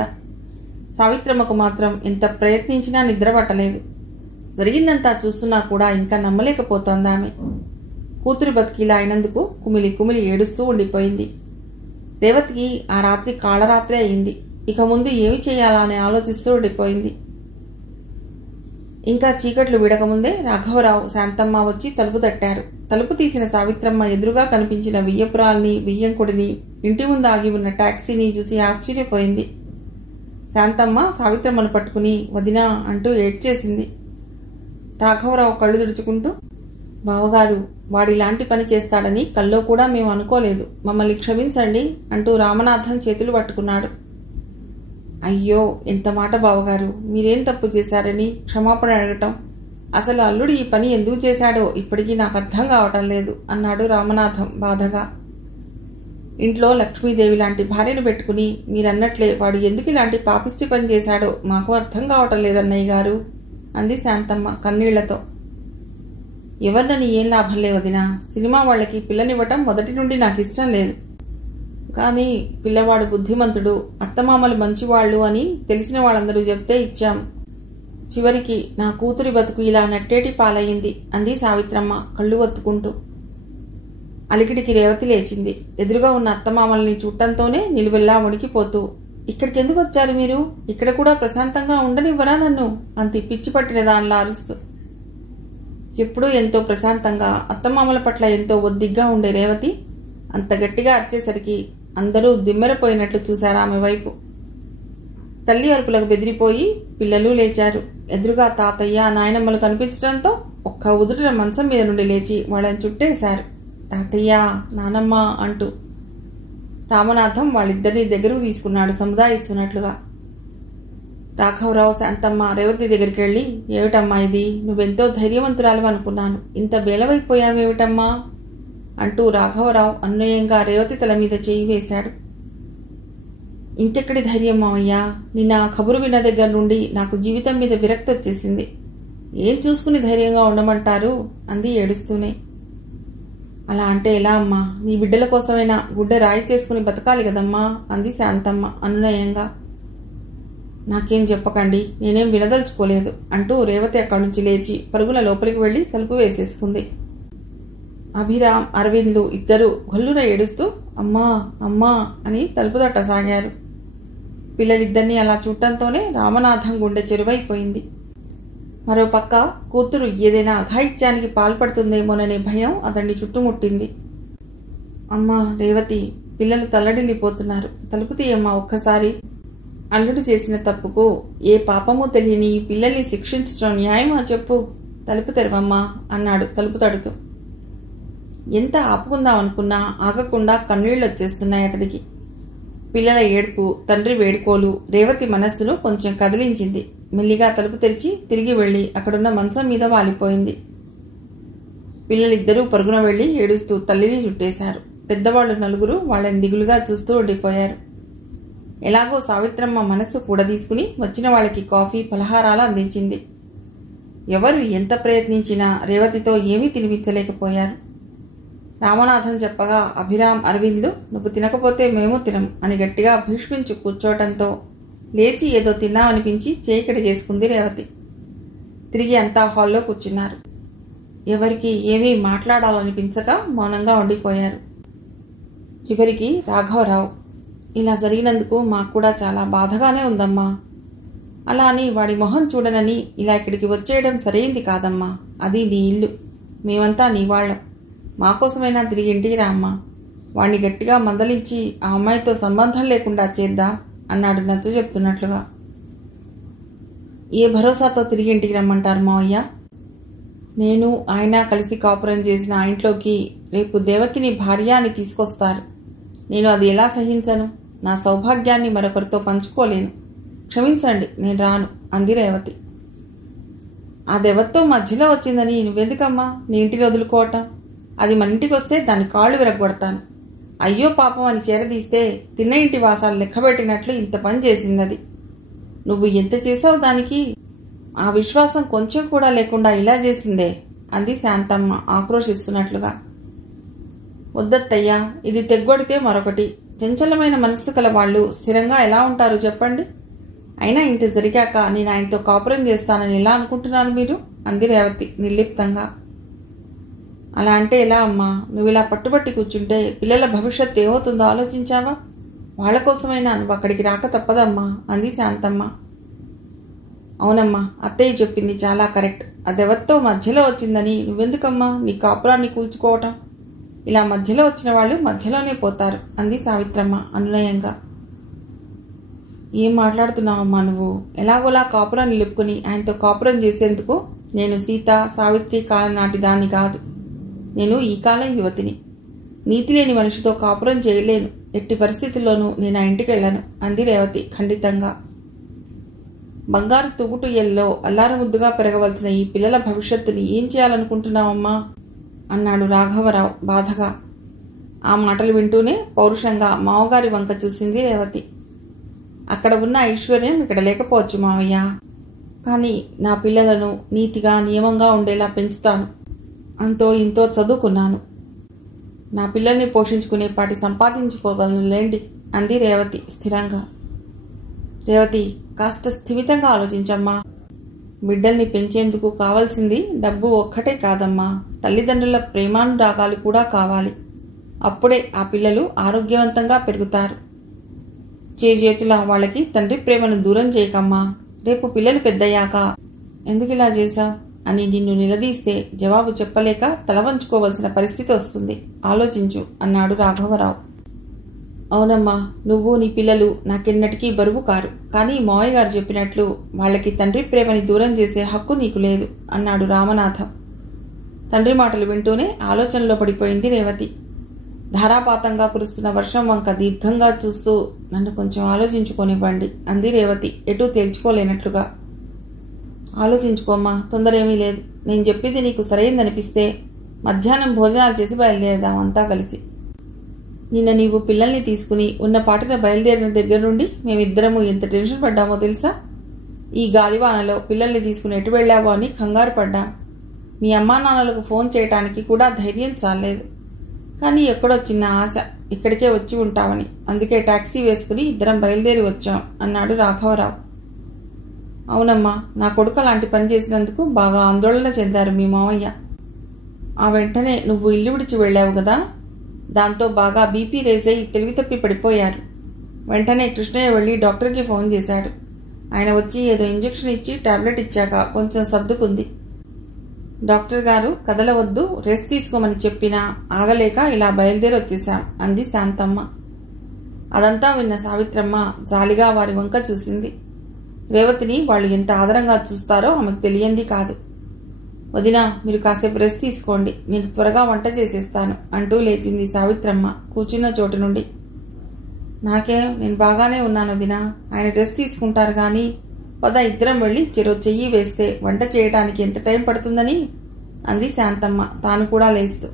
సావిత్రమ్మకు మాత్రం ఎంత ప్రయత్నించినా నిద్ర పట్టలేదు. జరిగిందంతా చూస్తున్నా కూడా ఇంకా నమ్మలేకపోతోందామె. కూతురి బతికిలా అయినందుకు కుమిలి కుమిలి ఏడుస్తూ ఉండిపోయింది. రేవతికి ఆ రాత్రి కాళరాత్రి అయింది. ఇక ముందు ఏమి చేయాలా అని ఆలోచిస్తూ ఉండిపోయింది. ఇంకా చీకట్లు విడకముందే రాఘవరావు, శాంతమ్మ వచ్చి తలుపు తట్టారు. తలుపు తీసిన సావిత్రమ్మ ఎదురుగా కనిపించిన వియ్యపురాల్ని, వియ్యంకుడిని, ఇంటి ముందు ఆగి ఉన్న టాక్సీని చూసి ఆశ్చర్యపోయింది. శాంతమ్మ సావిత్రమ్మను పట్టుకుని వదినా అంటూ ఏడ్చేసింది. రాఘవరావు కళ్ళు తుడుచుకుంటూ, బావగారు, వాడిలాంటి పని చేస్తాడని కల్లో కూడా మేము అనుకోలేదు, మమ్మల్ని క్షమించండి అంటూ రామనాథం చేతులు పట్టుకున్నాడు. అయ్యో, ఎంత మాట బావగారు, మీరేం తప్పు చేశారని క్షమాపణ అడగటం? అసలు అల్లుడు ఈ పని ఎందుకు చేశాడో ఇప్పటికీ నాకు అర్థం కావటం లేదు అన్నాడు రామనాథం బాధగా. ఇంట్లో లక్ష్మీదేవి లాంటి భార్యను పెట్టుకుని మీరన్నట్లే వాడు ఎందుకు ఇలాంటి పాపిష్టి పని చేశాడో మాకు అర్థం కావటం లేదన్నయ్య గారు అంది శాంతమ్మ కన్నీళ్లతో. ఎవరినని ఏం లాభం లేవదినా, సినిమా వాళ్ళకి పిల్లనివ్వటం మొదటి నుండి నాకు ఇష్టం లేదు. కానీ పిల్లవాడు బుద్ధిమంతుడు, అత్తమామలు మంచివాళ్లు అని తెలిసిన వాళ్ళందరూ చెప్తే ఇచ్చాం. చివరికి నా కూతురి బతుకు ఇలా నట్టేటి పాలయ్యింది అంది సావిత్రమ్మ కళ్ళు ఒత్తుకుంటూ. అలికిడికి రేవతి లేచింది. ఎదురుగా ఉన్న అత్తమామల్ని చూడటంతోనే నిలువెల్లా వణికిపోతూ, ఇక్కడికెందుకు వచ్చారు మీరు? ఇక్కడ కూడా ప్రశాంతంగా ఉండనివ్వరా నన్ను అంతి పిచ్చి పట్టిన దానిలా అరుస్తూ. ఎప్పుడూ ఎంతో ప్రశాంతంగా, అత్తమామల పట్ల ఎంతో ఒద్దిగ్గా ఉండే రేవతి అంత గట్టిగా అరిచేసరికి అందరూ దిమ్మెరపోయినట్లు చూశారు ఆమె వైపు. తల్లి అరుపులకు బెదిరిపోయి పిల్లలు లేచారు. ఎదురుగా తాతయ్య, నాయనమ్మలు కనిపించడంతో ఒక్క ఉదుటిన మంచం మీద నుండి లేచి వాళ్ళని చుట్టేశారు. తాతయ్య, నానమ్మ అంటూ. రామనాథం వాళ్ళిద్దరినీ దగ్గరకు తీసుకున్నాడు సముదాయిస్తున్నట్లుగా. రాఘవరావు, శాంతమ్మ రేవతి దగ్గరికి వెళ్ళి, ఏమిటమ్మా ఇది, నువ్వెంతో ధైర్యవంతురాలు అనుకున్నాను, ఇంత బేలవైపోయావేమిటమ్మా అంటూ రాఘవరావు అన్వయంగా రేవతి తల మీద చేయి వేశాడు. ఇంకెక్కడి ధైర్యం మావయ్యా, నిన్న కబురు విన్న దగ్గర నుండి నాకు జీవితం మీద విరక్తి వచ్చేసింది. ఏం చూసుకుని ధైర్యంగా ఉండమంటారు అంది ఏడుస్తూనే. అలా అంటే ఎలా అమ్మా, నీ బిడ్డల కోసమైనా గుడ్డ రాయి చేసుకుని బతకాలి కదమ్మా అంది శాంతమ్మ అనునయంగా. నాకేం చెప్పకండి, నేనేం వినదలుచుకోలేదు అంటూ రేవతి అక్కడి నుంచి లేచి పరుగుల లోపలికి వెళ్లి తలుపు వేసేసుకుంది. అభిరామ్, అరవింద్లు ఇద్దరూ గొల్లున ఏడుస్తూ అమ్మా అమ్మా అని తలుపు తట్టసాగారు. పిల్లలిద్దరినీ అలా చూడటంతోనే రామనాథం గుండె చెరువైపోయింది. మరోపక్క కూతురు ఏదైనా అఘాయిత్యానికి పాల్పడుతుందేమోననే భయం అతన్ని చుట్టుముట్టింది. అమ్మా రేవతి, పిల్లలు తల్లడిల్లిపోతున్నారు, తలుపు తీయమ్మా ఒక్కసారి. అల్లుడు చేసిన తప్పుకు ఏ పాపమూ తెలియని ఈ పిల్లల్ని శిక్షించడం న్యాయమా చెప్పు, తలుపు తెరవమ్మా అన్నాడు తలుపు తడుతూ. ఎంత ఆపుకుందామనుకున్నా ఆగకుండా కన్నీళ్లొచ్చేస్తున్నాయి అతడికి. పిల్లల ఏడుపు, తండ్రి వేడుకోలు రేవతి మనస్సును కొంచెం కదిలించింది. మెల్లిగా తలుపు తెరిచి తిరిగి వెళ్లి అక్కడున్న మంచం మీద వాలిపోయింది. పిల్లలిద్దరూ పరుగున వెళ్లి ఏడుస్తూ తల్లిని చుట్టేశారు. పెద్దవాళ్లు నలుగురు వాళ్ళని దిగులుగా చూస్తూ ఉండిపోయారు. ఎలాగో సావిత్రమ్మ మనస్సు కూడదీసుకుని వచ్చిన వాళ్ళకి కాఫీ, పలహారాలు అందించింది. ఎవరు ఎంత ప్రయత్నించినా రేవతితో ఏమీ తినిపించలేకపోయారు. రామనాథం చెప్పగా అభిరామ్, అరవింద్లు నువ్వు తినకపోతే మేము తినం అని గట్టిగా భీష్మించి కూర్చోవటంతో లేచి ఏదో తిన్నామనిపించి చేయికడి చేసుకుంది రేవతి. తిరిగి అంతా హాల్లో కూర్చున్నారు. ఎవరికి ఏమీ మాట్లాడాలనిపించక మౌనంగా ఉండిపోయారు. చివరికి రాఘవరావు, ఇలా జరిగినందుకు మాకు కూడా చాలా బాధగానే ఉందమ్మా. అలా అని వాడి మొహం చూడనని ఇలా ఇక్కడికి వచ్చేయడం సరైంది కాదమ్మా. అది నీ ఇల్లు, మేమంతా నీ వాళ్ళం. మాకోసమైనా తిరిగి ఇంటికి రా అమ్మా. వాణ్ణి గట్టిగా మందలించి ఆ అమ్మాయితో సంబంధం లేకుండా చేద్దాం అన్నాడు నచ్చ చెప్తున్నట్లుగా. ఏ భరోసాతో తిరిగి ఇంటికి రమ్మంటారు మావయ్య? నేను ఆయన కలిసి కాపురం చేసిన ఆ ఇంట్లోకి రేపు దేవకిని భార్య అని తీసుకొస్తారు. నేను అది ఎలా సహించను? నా సౌభాగ్యాన్ని మరొకరితో పంచుకోలేను. క్షమించండి, నేను రాను అంది రేవతి. ఆ దెవత్తో మధ్యలో వచ్చిందని నువ్వెందుకమ్మా నీ ఇంటిని వదులుకోవటం? అది మన ఇంటికి వస్తే దాని కాళ్ళు విరగొడతాను. అయ్యో పాపం అని చేరదీస్తే తిన్న ఇంటి వాసాలు లెక్కబెట్టినట్లు ఇంత పని చేసిందది. నువ్వు ఎంత చేసావు దానికి? ఆ విశ్వాసం కొంచెం కూడా లేకుండా ఇలా చేసిందే అంది శాంతమ్మ ఆక్రోశిస్తున్నట్లుగా. వద్దత్తయ్యా, ఇది తెగ్గొడితే మరొకటి. చంచలమైన మనస్సు కల వాళ్ళు స్థిరంగా ఎలా ఉంటారు చెప్పండి? అయినా ఇంత జరిగాక నేను ఆయనతో కాపురం చేస్తానని ఎలా అనుకుంటున్నారు మీరు? అంది రేవతి నిర్లిప్తంగా. అలా అంటే ఎలా అమ్మా? నువ్వు ఇలా పట్టుబట్టి కూర్చుంటే పిల్లల భవిష్యత్తు ఏమవుతుందో ఆలోచించావా? వాళ్ల కోసమైనా నువ్వు అక్కడికి రాక తప్పదమ్మా అంది శాంతమ్మ. అవునమ్మా, అత్తయ్య చెప్పింది చాలా కరెక్ట్. అదెవరితో మధ్యలో వచ్చిందని నువ్వెందుకమ్మా నీ కాపురాన్ని కూల్చుకోవటం? ఇలా మధ్యలో వచ్చిన వాళ్ళు మధ్యలోనే పోతారు అంది సావిత్రమ్మ అనునయంగా. ఏం మాట్లాడుతున్నావమ్మా నువ్వు? ఎలాగోలా కాపురాన్ని నిలుపుకుని ఆయనతో కాపురం చేసేందుకు నేను సీత సావిత్రి కాలం నాటి దాన్ని కాదు. నేను ఈ కాలం యువతిని. నీతి లేని మనిషితో కాపురం చేయలేను. ఎట్టి పరిస్థితుల్లోనూ నేను ఆ ఇంటికి వెళ్ళను అంది రేవతి ఖండితంగా. బంగారు తుగుటుయ్యల్లో అల్లారముద్దుగా పెరగవలసిన ఈ పిల్లల భవిష్యత్తుని ఏం చేయాలనుకుంటున్నావమ్మా అన్నాడు రాఘవరావు బాధగా. ఆ మాటలు వింటూనే పౌరుషంగా మావగారి వంక చూసింది రేవతి. అక్కడ ఉన్న ఐశ్వర్యం ఇక్కడ లేకపోవచ్చు మావయ్య, కానీ నా పిల్లలను నీతిగా నియమంగా ఉండేలా పెంచుతాను. అంతో ఇంతో చదువుకున్నాను. నా పిల్లల్ని పోషించుకునే పాటి సంపాదించుకోగలనులేండి అంది రేవతి స్థిరంగా. రేవతి, కాస్త స్థిమితంగా ఆలోచించమ్మా. బిడ్డల్ని పెంచేందుకు కావాల్సింది డబ్బు ఒక్కటే కాదమ్మా, తల్లిదండ్రుల ప్రేమానురాగాలు కూడా కావాలి. అప్పుడే ఆ పిల్లలు ఆరోగ్యవంతంగా పెరుగుతారు. చేతులా వాళ్ళకి తండ్రి ప్రేమను దూరం చేయకమ్మా. రేపు పిల్లలు పెద్దయ్యాక ఎందుకు ఇలా చేశావు అని నిన్ను నిలదీస్తే జవాబు చెప్పలేక తలవంచుకోవలసిన పరిస్థితి వస్తుంది. ఆలోచించు అన్నాడు రాఘవరావు. అవునమ్మా, నువ్వు నీ పిల్లలు నాకెన్నటికీ బరువు కారు. కానీ మావయ్య గారు చెప్పినట్లు వాళ్ళకి తండ్రి ప్రేమని దూరం చేసే హక్కు నీకు లేదు అన్నాడు రామనాథం. తండ్రి మాటలు వింటూనే ఆలోచనలో పడిపోయింది రేవతి. ధారాపాతంగా కురుస్తున్న వర్షం వంక దీర్ఘంగా చూస్తూ నన్ను కొంచెం ఆలోచించుకోనివ్వండి అంది రేవతి ఎటూ తేల్చుకోలేనట్లుగా. ఆలోచించుకోమ్మా, తొందరేమీ లేదు. నేను చెప్పింది నీకు సరైందనిపిస్తే మధ్యాహ్నం భోజనాలు చేసి బయలుదేరదాం అంతా కలిసి. నిన్న నీవు పిల్లల్ని తీసుకుని ఉన్నపాటిన బయలుదేరిన దగ్గర నుండి మేమిద్దరము ఎంత టెన్షన్ పడ్డామో తెలుసా? ఈ గాలివానలో పిల్లల్ని తీసుకుని ఎటు వెళ్ళావో అని కంగారు పడ్డాం. మీ అమ్మా నాన్నలకు ఫోన్ చేయటానికి కూడా ధైర్యం చాలేదు. కానీ ఎక్కడో చిన్న ఆశ ఇక్కడికే వచ్చి ఉంటామని, అందుకే టాక్సీ వేసుకుని ఇద్దరం బయలుదేరి వచ్చాం అన్నాడు రాఘవరావు. అవునమ్మా, నా కొడుకు అలాంటి పని చేసినందుకు బాగా ఆందోళన చెందారు మీ మావయ్య. ఆ వెంటనే నువ్వు ఇల్లు విడిచి వెళ్ళావు కదా, దాంతో బాగా బీపీ రేజ్ అయి తెలివి తప్పి పడిపోయారు. వెంటనే కృష్ణయ్య వెళ్ళి డాక్టర్కి ఫోన్ చేశాడు. ఆయన వచ్చి ఏదో ఇంజెక్షన్ ఇచ్చి టాబ్లెట్ ఇచ్చాక కొంచెం సర్దుకుంది. డాక్టర్ గారు కదలవద్దు, రెస్ట్ తీసుకోమని చెప్పినా ఆగలేక ఇలా బయలుదేరి వచ్చేశాం అంది శాంతమ్మ. అదంతా విన్న సావిత్రమ్మ జాలిగా వారి వంక చూసింది. రేవతిని వాళ్ళు ఎంత ఆదరంగా చూస్తారో ఆమెకు తెలియంది కాదు. వదినా, మీరు కాసేపు రెస్ట్ తీసుకోండి, నేను త్వరగా వంట చేసేస్తాను అంటూ లేచింది సావిత్రమ్మ కూర్చున్న చోటు నుండి. నేను బాగానే ఉన్నాను వదినా, ఆయన రెస్ట్ తీసుకుంటారు కానీ పద ఇద్దరం వెళ్ళి చెరో చెయ్యి వేస్తే వంట చేయడానికి ఎంత టైం పడుతుందని అంది శాంతమ్మ తాను కూడా లేస్తూ.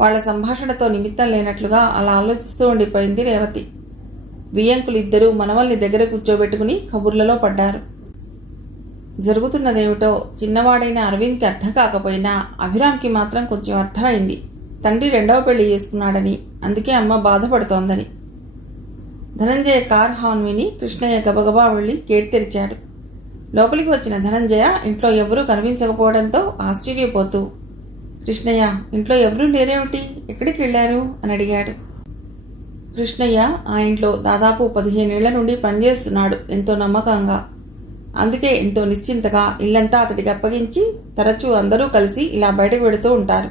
వాళ్ల సంభాషణతో నిమిత్తం లేనట్లుగా అలా ఆలోచిస్తూ ఉండిపోయింది రేవతి. వియ్యంకులిద్దరూ మనవల్ని దగ్గర కూర్చోబెట్టుకుని కబుర్లలో పడ్డారు. జరుగుతున్నదేమిటో చిన్నవాడైన అరవింద్కి అర్థం కాకపోయినా అభిరామ్కి మాత్రం కొంచెం అర్థమైంది. తండ్రి రెండవ పెళ్లి చేసుకున్నాడని, అందుకే అమ్మ బాధపడుతోందని. ధనంజయ కార్ హార్న్ విని కృష్ణయ్య గబగబా వెళ్లి గేట్ తెరిచాడు. లోపలికి వచ్చిన ధనంజయ ఇంట్లో ఎవరూ కనిపించకపోవడంతో ఆశ్చర్యపోతూ, కృష్ణయ్య, ఇంట్లో ఎవరూ లేరేమిటి, ఎక్కడికి వెళ్లారు అని అడిగాడు. కృష్ణయ్య ఆ ఇంట్లో దాదాపు 15 ఏళ్ల నుండి పనిచేస్తున్నాడు ఎంతో నమ్మకంగా. అందుకే ఎంతో నిశ్చింతగా ఇల్లంతా అతడికి అప్పగించి తరచూ అందరూ కలిసి ఇలా బయటకు వెడుతూ ఉంటారు.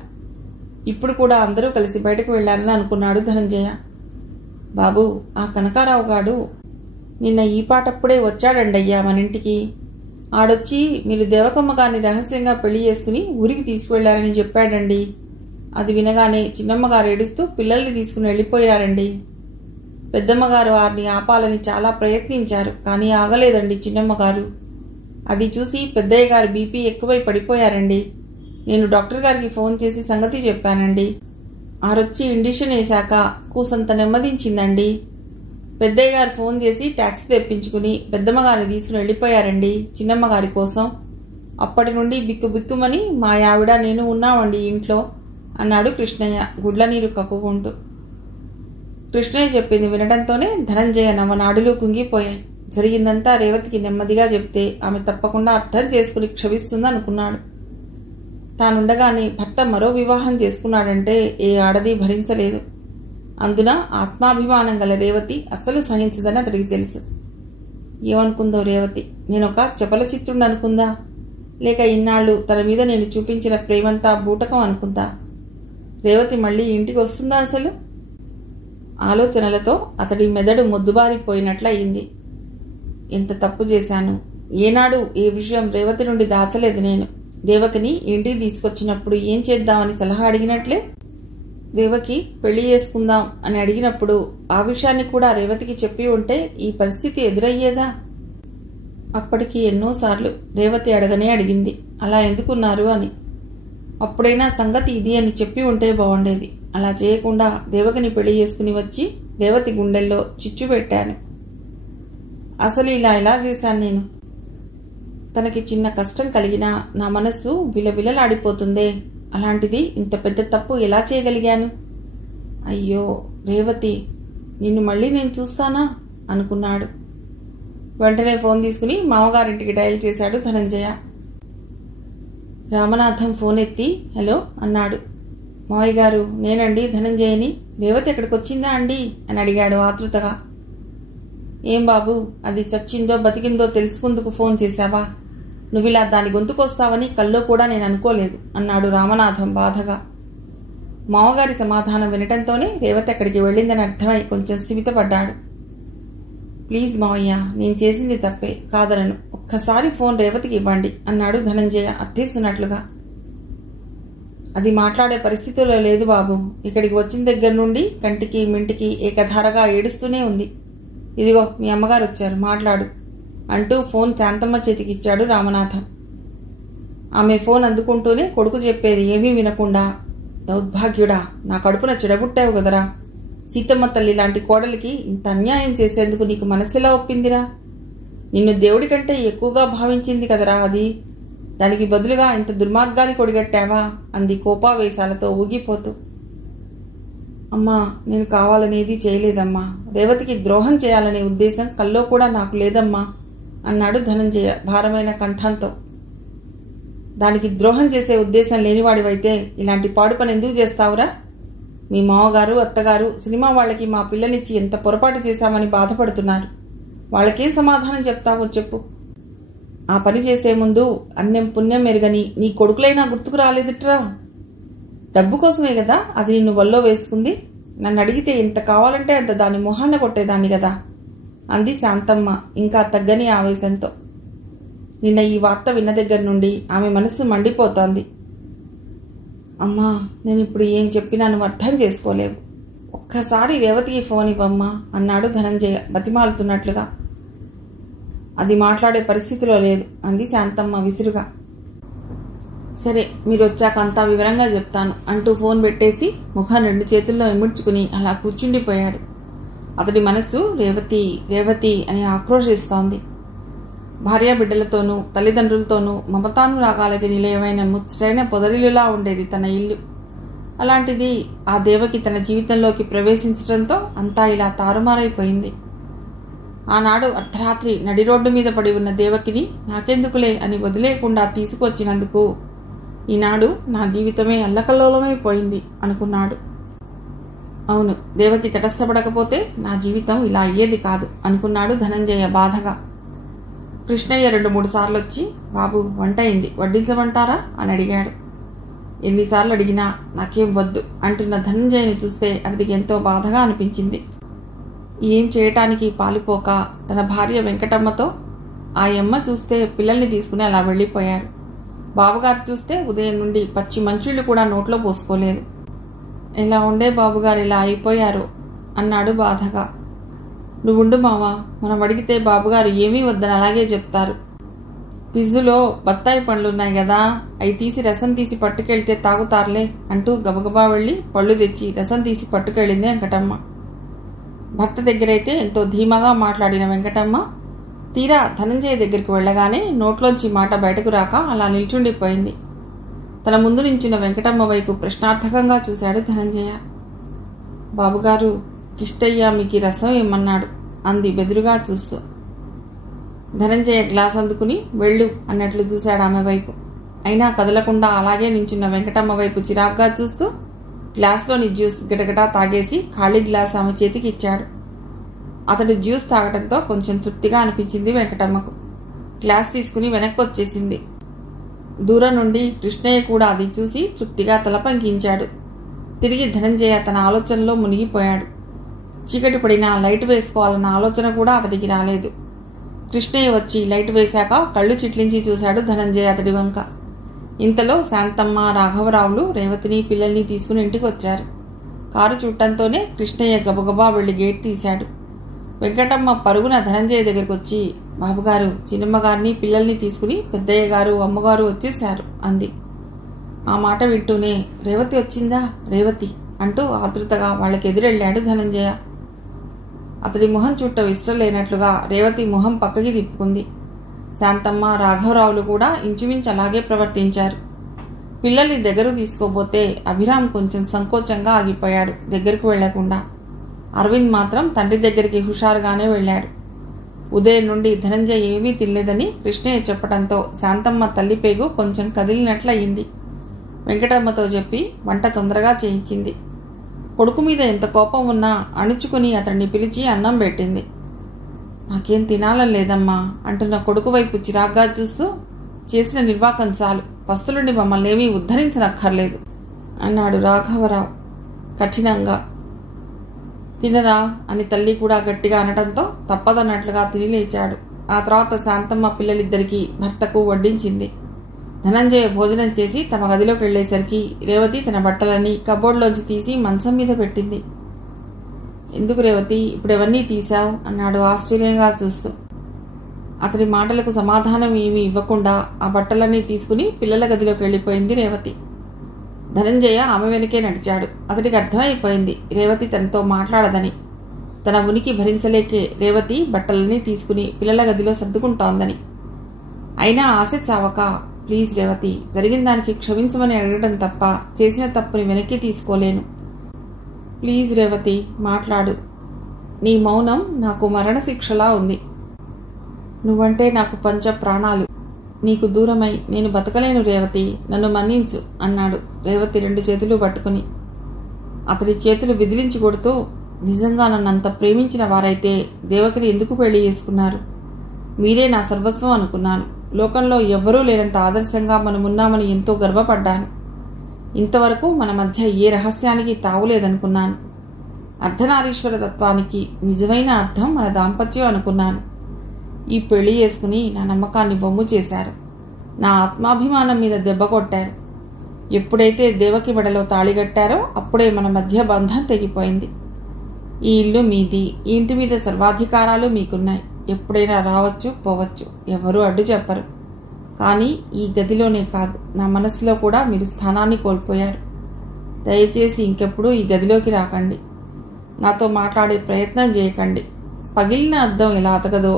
ఇప్పుడు కూడా అందరూ కలిసి బయటకు వెళ్లారని అనుకున్నాడు ధనంజయ. బాబు, ఆ కనకారావు గాడు నిన్న ఈ పాటప్పుడే వచ్చాడండయ్యా మన ఇంటికి. ఆడొచ్చి మీరు దేవకమ్మ గారిని రహస్యంగా పెళ్లి చేసుకుని ఊరికి తీసుకువెళ్లారని చెప్పాడండి. అది వినగానే చిన్నమ్మగారు ఏడుస్తూ పిల్లల్ని తీసుకుని వెళ్ళిపోయారండి. పెద్దమ్మగారు వారిని ఆపాలని చాలా ప్రయత్నించారు, కానీ ఆగలేదండి చిన్నమ్మగారు. అది చూసి పెద్దయ్య గారు బీపీ ఎక్కువై పడిపోయారండి. నేను డాక్టర్ గారికి ఫోన్ చేసి సంగతి చెప్పానండి. ఆరొచ్చి ఇండిషన్ వేశాక కూసంత నెమ్మదించిందండి. పెద్దయ్య గారు ఫోన్ చేసి టాక్సీ తెప్పించుకుని పెద్దమ్మగారిని తీసుకుని వెళ్ళిపోయారండి చిన్నమ్మగారి కోసం. అప్పటి నుండి బిక్కుబిక్కుమని మా ఆవిడ నేను ఉన్నామండి ఇంట్లో అన్నాడు కృష్ణయ్య గుడ్ల నీరు కక్కుకుంటూ. కృష్ణయ్య చెప్పింది వినడంతోనే ధనంజయ నవనాడులు కుంగిపోయాయి. జరిగిందంతా రేవతికి నెమ్మదిగా చెప్తే ఆమె తప్పకుండా అర్థం చేసుకుని క్షమిస్తుందనుకున్నాడు. తానుండగానే భర్త మరో వివాహం చేసుకున్నాడంటే ఏ ఆడది భరించలేదు. అందున ఆత్మాభిమానం గల రేవతి అస్సలు సహించదని అతడికి తెలుసు. ఏమనుకుందో రేవతి? నేనొక చపల చిత్రుడు అనుకుందా? లేక ఇన్నాళ్లు తన మీద నేను చూపించిన ప్రేమంతా బూటకం అనుకుందా? రేవతి మళ్లీ ఇంటికి వస్తుందా అసలు? ఆలోచనలతో అతడి మెదడు మొద్దుబారిపోయినట్లయింది. ఎంత తప్పు చేశాను! ఏనాడు ఏ విషయం రేవతి నుండి దాచలేదు నేను. దేవకిని ఇంటికి తీసుకొచ్చినప్పుడు ఏం చేద్దామని సలహా అడిగినట్లే దేవకి పెళ్లి చేసుకుందాం అని అడిగినప్పుడు ఆ విషయాన్ని కూడా రేవతికి చెప్పి ఉంటే ఈ పరిస్థితి ఎదురయ్యేదా? అప్పటికి ఎన్నోసార్లు రేవతి అడగనే అడిగింది అలా ఎందుకున్నారు అని. అప్పుడైనా సంగతి ఇది అని చెప్పి ఉంటే బాగుండేది. అలా చేయకుండా దేవకిని పెళ్లి చేసుకుని వచ్చి రేవతి గుండెల్లో చిచ్చు పెట్టాను. అసలు ఇలా ఎలా చేశాను నేను? తనకి చిన్న కష్టం కలిగినా నా మనస్సు విలవిలలాడిపోతుందే. అలాంటిది ఇంత పెద్ద తప్పు ఎలా చేయగలిగాను? అయ్యో రేవతి, నిన్ను మళ్ళీ నేను చూస్తానా అనుకున్నాడు. వెంటనే ఫోన్ తీసుకుని మామగారింటికి డయల్ చేశాడు ధనంజయ. రామనాథం ఫోన్ ఎత్తి హలో అన్నాడు. మావయ్య గారు, నేనండి ధనంజయని. రేవతి ఎక్కడికి వచ్చిందా అండి అని అడిగాడు ఆతృతగా. ఏం బాబు, అది చచ్చిందో బతికిందో తెలుసుకుందుకు ఫోన్ చేశావా? నువ్విలా దాని గొంతుకొస్తావని కల్లో కూడా నేను అనుకోలేదు అన్నాడు రామనాథం బాధగా. మామగారి సమాధానం వినటంతోనే రేవతి అక్కడికి వెళ్ళిందని అర్థమై కొంచెం స్థిమితపడ్డాడు. ప్లీజ్ మావయ్య, నేను చేసింది తప్పే, కాదనను. ఒక్కసారి ఫోన్ రేవతికి ఇవ్వండి అన్నాడు ధనంజయ అర్థిస్తున్నట్లుగా. అది మాట్లాడే పరిస్థితుల్లో లేదు బాబు. ఇక్కడికి వచ్చిన దగ్గర నుండి కంటికి మింటికి ఏకధారగా ఏడుస్తూనే ఉంది. ఇదిగో మీ అమ్మగారు వచ్చారు, మాట్లాడు అంటూ ఫోన్ శాంతమ్మ చేతికిచ్చాడు రామనాథం. ఆమె ఫోన్ అందుకుంటూనే కొడుకు చెప్పేది ఏమీ వినకుండా, దౌర్భాగ్యుడా, నా కడుపున చెడబుట్టావు కదరా. సీతమ్మ తల్లి లాంటి కోడలికి ఇంత అన్యాయం చేసేందుకు నీకు మనస్సెలా ఒప్పిందిరా? నిన్ను దేవుడి కంటే ఎక్కువగా భావించింది కదరా అది. దానికి బదులుగా ఇంత దుర్మార్గాన్ని కొడిగట్టావా అంది కోపావేశాలతో ఊగిపోతూ. అమ్మా, నేను కావాలనేది చేయలేదమ్మా. రేవతికి ద్రోహం చేయాలనే ఉద్దేశం కల్లో కూడా నాకు లేదమ్మా అన్నాడు ధనంజయ భారమైన కంఠంతో. దానికి ద్రోహం చేసే ఉద్దేశం లేనివాడివైతే ఇలాంటి పాడు పని ఎందుకు చేస్తావురా? మీ మామగారు అత్తగారు సినిమా వాళ్ళకి మా పిల్లనిచ్చి ఎంత పొరపాటు చేశామని బాధపడుతున్నారు. వాళ్ళకేం సమాధానం చెప్తావో చెప్పు. ఆ పని చేసే ముందు అన్యం పుణ్యం ఎరగని నీ కొడుకులైనా గుర్తుకు రాలేదుట్రా? డబ్బు కోసమే కదా అది నిన్ను వల్లో వేసుకుంది. నన్ను అడిగితే ఎంత కావాలంటే అంత దాని మొహాన్న కొట్టేదాన్ని కదా అంది శాంతమ్మ ఇంకా తగ్గని ఆవేశంతో. నిన్న ఈ వార్త విన్న దగ్గర నుండి ఆమె మనస్సు మండిపోతోంది. అమ్మా, నేను ఇప్పుడు ఏం చెప్పినా నువ్వు అర్థం చేసుకోలేవు. ఒక్కసారి రేవతికి ఫోన్ ఇవ్వమ్మా అన్నాడు ధనంజయ బతిమాలుతున్నట్లుగా. అది మాట్లాడే పరిస్థితిలో లేదు అంది శాంతమ్మ విసురుగా. సరే, మీరు వచ్చాక అంతా వివరంగా చెప్తాను అంటూ ఫోన్ పెట్టేసి ముఖం రెండు చేతుల్లో ఇముడ్చుకుని అలా కూర్చుండిపోయాడు. అతడి మనస్సు రేవతి రేవతి అని ఆక్రోశిస్తోంది. భార్యాబిడ్డలతోనూ తల్లిదండ్రులతోనూ మమతానురాగాలకి నిలయమైన ముచ్చటైన పొదరిల్లులా ఉండేది తన ఇల్లు. అలాంటిది ఆ దేవకి తన జీవితంలోకి ప్రవేశించడంతో అంతా ఇలా తారుమారైపోయింది. ఆనాడు అర్ధరాత్రి నడి రోడ్డు మీద పడి ఉన్న దేవకిని నాకెందుకులే అని వదిలేకుండా తీసుకొచ్చినందుకు ఈనాడు నా జీవితమే అల్లకల్లోలమైపోయింది అనుకున్నాడు. అవును, దేవకి తటస్థపడకపోతే నా జీవితం ఇలా అయ్యేది కాదు అనుకున్నాడు ధనంజయ బాధగా. కృష్ణయ్య 2-3 సార్లు వచ్చి, బాబు వంట అయింది, వడ్డించమంటారా అని అడిగాడు. ఎన్నిసార్లు అడిగినా నాకేం వద్దు అంటున్న ధనంజయని చూస్తే అతడికి ఎంతో బాధగా అనిపించింది. ఏం చేయటానికి పాలుపోక తన భార్య వెంకటమ్మతో ఆ యమ్మ చూస్తే పిల్లల్ని తీసుకుని అలా వెళ్ళిపోయారు. బాబుగారు చూస్తే ఉదయం నుండి పచ్చి మంచిళ్ళు కూడా నోట్లో పోసుకోలేదు. ఇలా ఉండే బాబుగారు ఇలా అయిపోయారు అన్నాడు బాధగా. నువ్వుండు మావా, మనం అడిగితే బాబుగారు ఏమీ వద్దని అలాగే చెప్తారు. ఫ్రిడ్జులో బత్తాయి పండ్లున్నాయి కదా, అవి తీసి రసం తీసి పట్టుకెళ్తే తాగుతారులే అంటూ గబగబా వెళ్ళి పళ్ళు తెచ్చి రసం తీసి పట్టుకెళ్ళింది వెంకటమ్మ. భర్త దగ్గరైతే ఎంతో ధీమాగా మాట్లాడిన వెంకటమ్మ తీరా ధనంజయ దగ్గరికి వెళ్ళగానే నోట్లోంచి మాట బయటకు రాక అలా నిల్చుండిపోయింది. తన ముందు నించున్న వెంకటమ్మ వైపు ప్రశ్నార్థకంగా చూశాడు ధనంజయ. బాబుగారు, కిష్టయ్య మీకు రసం ఏమన్నాడు అంది బెదురుగా చూస్తూ. ధనంజయ గ్లాస్ అందుకుని వెళ్ళు అన్నట్లు చూశాడు ఆమె వైపు. అయినా కదలకుండా అలాగే నించున్న వెంకటమ్మ వైపు చిరాగ్గా చూస్తూ గ్లాస్లోని జ్యూస్ గిటగటా తాగేసి ఖాళీ గ్లాస్ ఆమె చేతికి ఇచ్చాడు. అతడు జ్యూస్ తాగటంతో కొంచెం తృప్తిగా అనిపించింది వెంకటమ్మకు. గ్లాస్ తీసుకుని వెనక్కి వచ్చేసింది. దూరం నుండి కృష్ణయ్య కూడా అది చూసి తృప్తిగా తల పంకించాడు. తిరిగి ధనంజయ తన ఆలోచనలో మునిగిపోయాడు. చీకటి పడినా లైట్ వేసుకోవాలన్న ఆలోచన కూడా అతడికి రాలేదు. కృష్ణయ్య వచ్చి లైట్ వేశాక కళ్ళు చిట్లించి చూశాడు ధనంజయ అతడి వంక. ఇంతలో శాంతమ్మ, రాఘవరావులు రేవతిని పిల్లల్ని తీసుకుని ఇంటికి వచ్చారు. కారు చుట్టంతోనే కృష్ణయ్య గబగబా వెళ్లి గేట్ తీశాడు. వెంకటమ్మ పరుగున ధనంజయ దగ్గరకు వచ్చి, బాబుగారు, చిన్నమ్మగారిని పిల్లల్ని తీసుకుని పెద్దయ్య గారు, అమ్మగారు వచ్చేశారు అంది. ఆ మాట వింటూనే రేవతి వచ్చిందా, రేవతి అంటూ ఆతృతగా వాళ్ళకి ఎదురెళ్లాడు ధనంజయ. అతడి మొహం చుట్ట ఇష్టం లేనట్లుగా రేవతి మొహం పక్కకి తిప్పుకుంది. శాంతమ్మ, రాఘవరావులు కూడా ఇంచుమించు అలాగే ప్రవర్తించారు. పిల్లల్ని దగ్గర తీసుకోబోతే అభిరామ్ కొంచెం సంకోచంగా ఆగిపోయాడు దగ్గరకు వెళ్లకుండా. అరవింద్ మాత్రం తండ్రి దగ్గరికి హుషారుగానే వెళ్లాడు. ఉదయం నుండి ధనంజయ్ ఏమీ తినలేదని కృష్ణయ్య చెప్పడంతో శాంతమ్మ తల్లిపేగు కొంచెం కదిలినట్లయింది. వెంకటమ్మతో చెప్పి వంట తొందరగా చేయించింది. కొడుకు మీద ఎంత కోపం ఉన్నా అణుచుకుని అతన్ని పిలిచి అన్నం పెట్టింది. నాకేం తినాలని లేదమ్మా అంటున్న కొడుకు వైపు చిరాగ్గా చూస్తూ, చేసిన నిర్వాకం చాలు, పస్తులుండి మమ్మల్ని ఏమీ ఉద్ధరించనక్కర్లేదు అన్నాడు రాఘవరావు కఠినంగా. తినరా అని తల్లి కూడా గట్టిగా అనడంతో తప్పదన్నట్లుగా తిని లేచాడు. ఆ తర్వాత శాంతమ్మ పిల్లలిద్దరికీ భర్తకు వడ్డించింది. ధనంజయ భోజనం చేసి తమ గదిలోకి వెళ్లేసరికి రేవతి తన బట్టలన్నీ కబోర్డ్లోంచి తీసి మంచం మీద పెట్టింది. ఎందుకు రేవతి, ఇప్పుడెవన్నీ తీశావు అన్నాడు ఆశ్చర్యంగా చూస్తూ. అతడి మాటలకు సమాధానం ఏమీ ఇవ్వకుండా ఆ బట్టలన్నీ తీసుకుని పిల్లల గదిలోకి వెళ్లిపోయింది రేవతి. ధనంజయ ఆమె వెనకే నడిచాడు. అతడికి అర్థమైపోయింది రేవతి తనతో మాట్లాడదని. తన ఉనికి భరించలేకే రేవతి బట్టలన్నీ తీసుకుని పిల్లల గదిలో సర్దుకుంటోందని. అయినా ఆశ చావక, ప్లీజ్ రేవతి, జరిగిన దానికి క్షమించమని అడగడం తప్ప చేసిన తప్పుని వెనక్కి తీసుకోలేను. ప్లీజ్ రేవతి, మాట్లాడు. నీ మౌనం నాకు మరణశిక్షలా ఉంది. నువ్వంటే నాకు పంచ ప్రాణాలు. నీకు దూరమై నేను బతకలేను రేవతి, నన్ను మన్నించు అన్నాడు రేవతి 2 చేతులు పట్టుకుని. అతడి చేతులు విదిలించి కొడుతూ, నిజంగా నన్నంత ప్రేమించిన వారైతే దేవకిని ఎందుకు పెళ్లి చేసుకున్నారు? మీరే నా సర్వస్వం అనుకున్నాను. లోకంలో ఎవ్వరూ లేనంత ఆదర్శంగా మనమున్నామని ఎంతో గర్వపడ్డాను. ఇంతవరకు మన మధ్య ఏ రహస్యానికి తావులేదనుకున్నాను. అర్ధనారీశ్వర తత్వానికి నిజమైన అర్థం మన దాంపత్యం అనుకున్నాను. ఈ పెళ్లి చేసుకుని నా నమ్మకాన్ని బొమ్ము చేశారు. నా ఆత్మాభిమానం మీద దెబ్బ కొట్టారు. ఎప్పుడైతే దేవకి మెడలో తాళిగట్టారో అప్పుడే మన మధ్య బంధం తెగిపోయింది. ఈ ఇల్లు మీది, ఈ ఇంటి మీద సర్వాధికారాలు మీకున్నాయి. ఎప్పుడైనా రావచ్చు, పోవచ్చు, ఎవరూ అడ్డు చెప్పరు. కానీ ఈ గదిలోనే కాదు, నా మనసులో కూడా మీరు స్థానాన్ని కోల్పోయారు. దయచేసి ఇంకెప్పుడు ఈ గదిలోకి రాకండి. నాతో మాట్లాడే ప్రయత్నం చేయకండి. పగిలిన అద్దం ఎలా అతకదో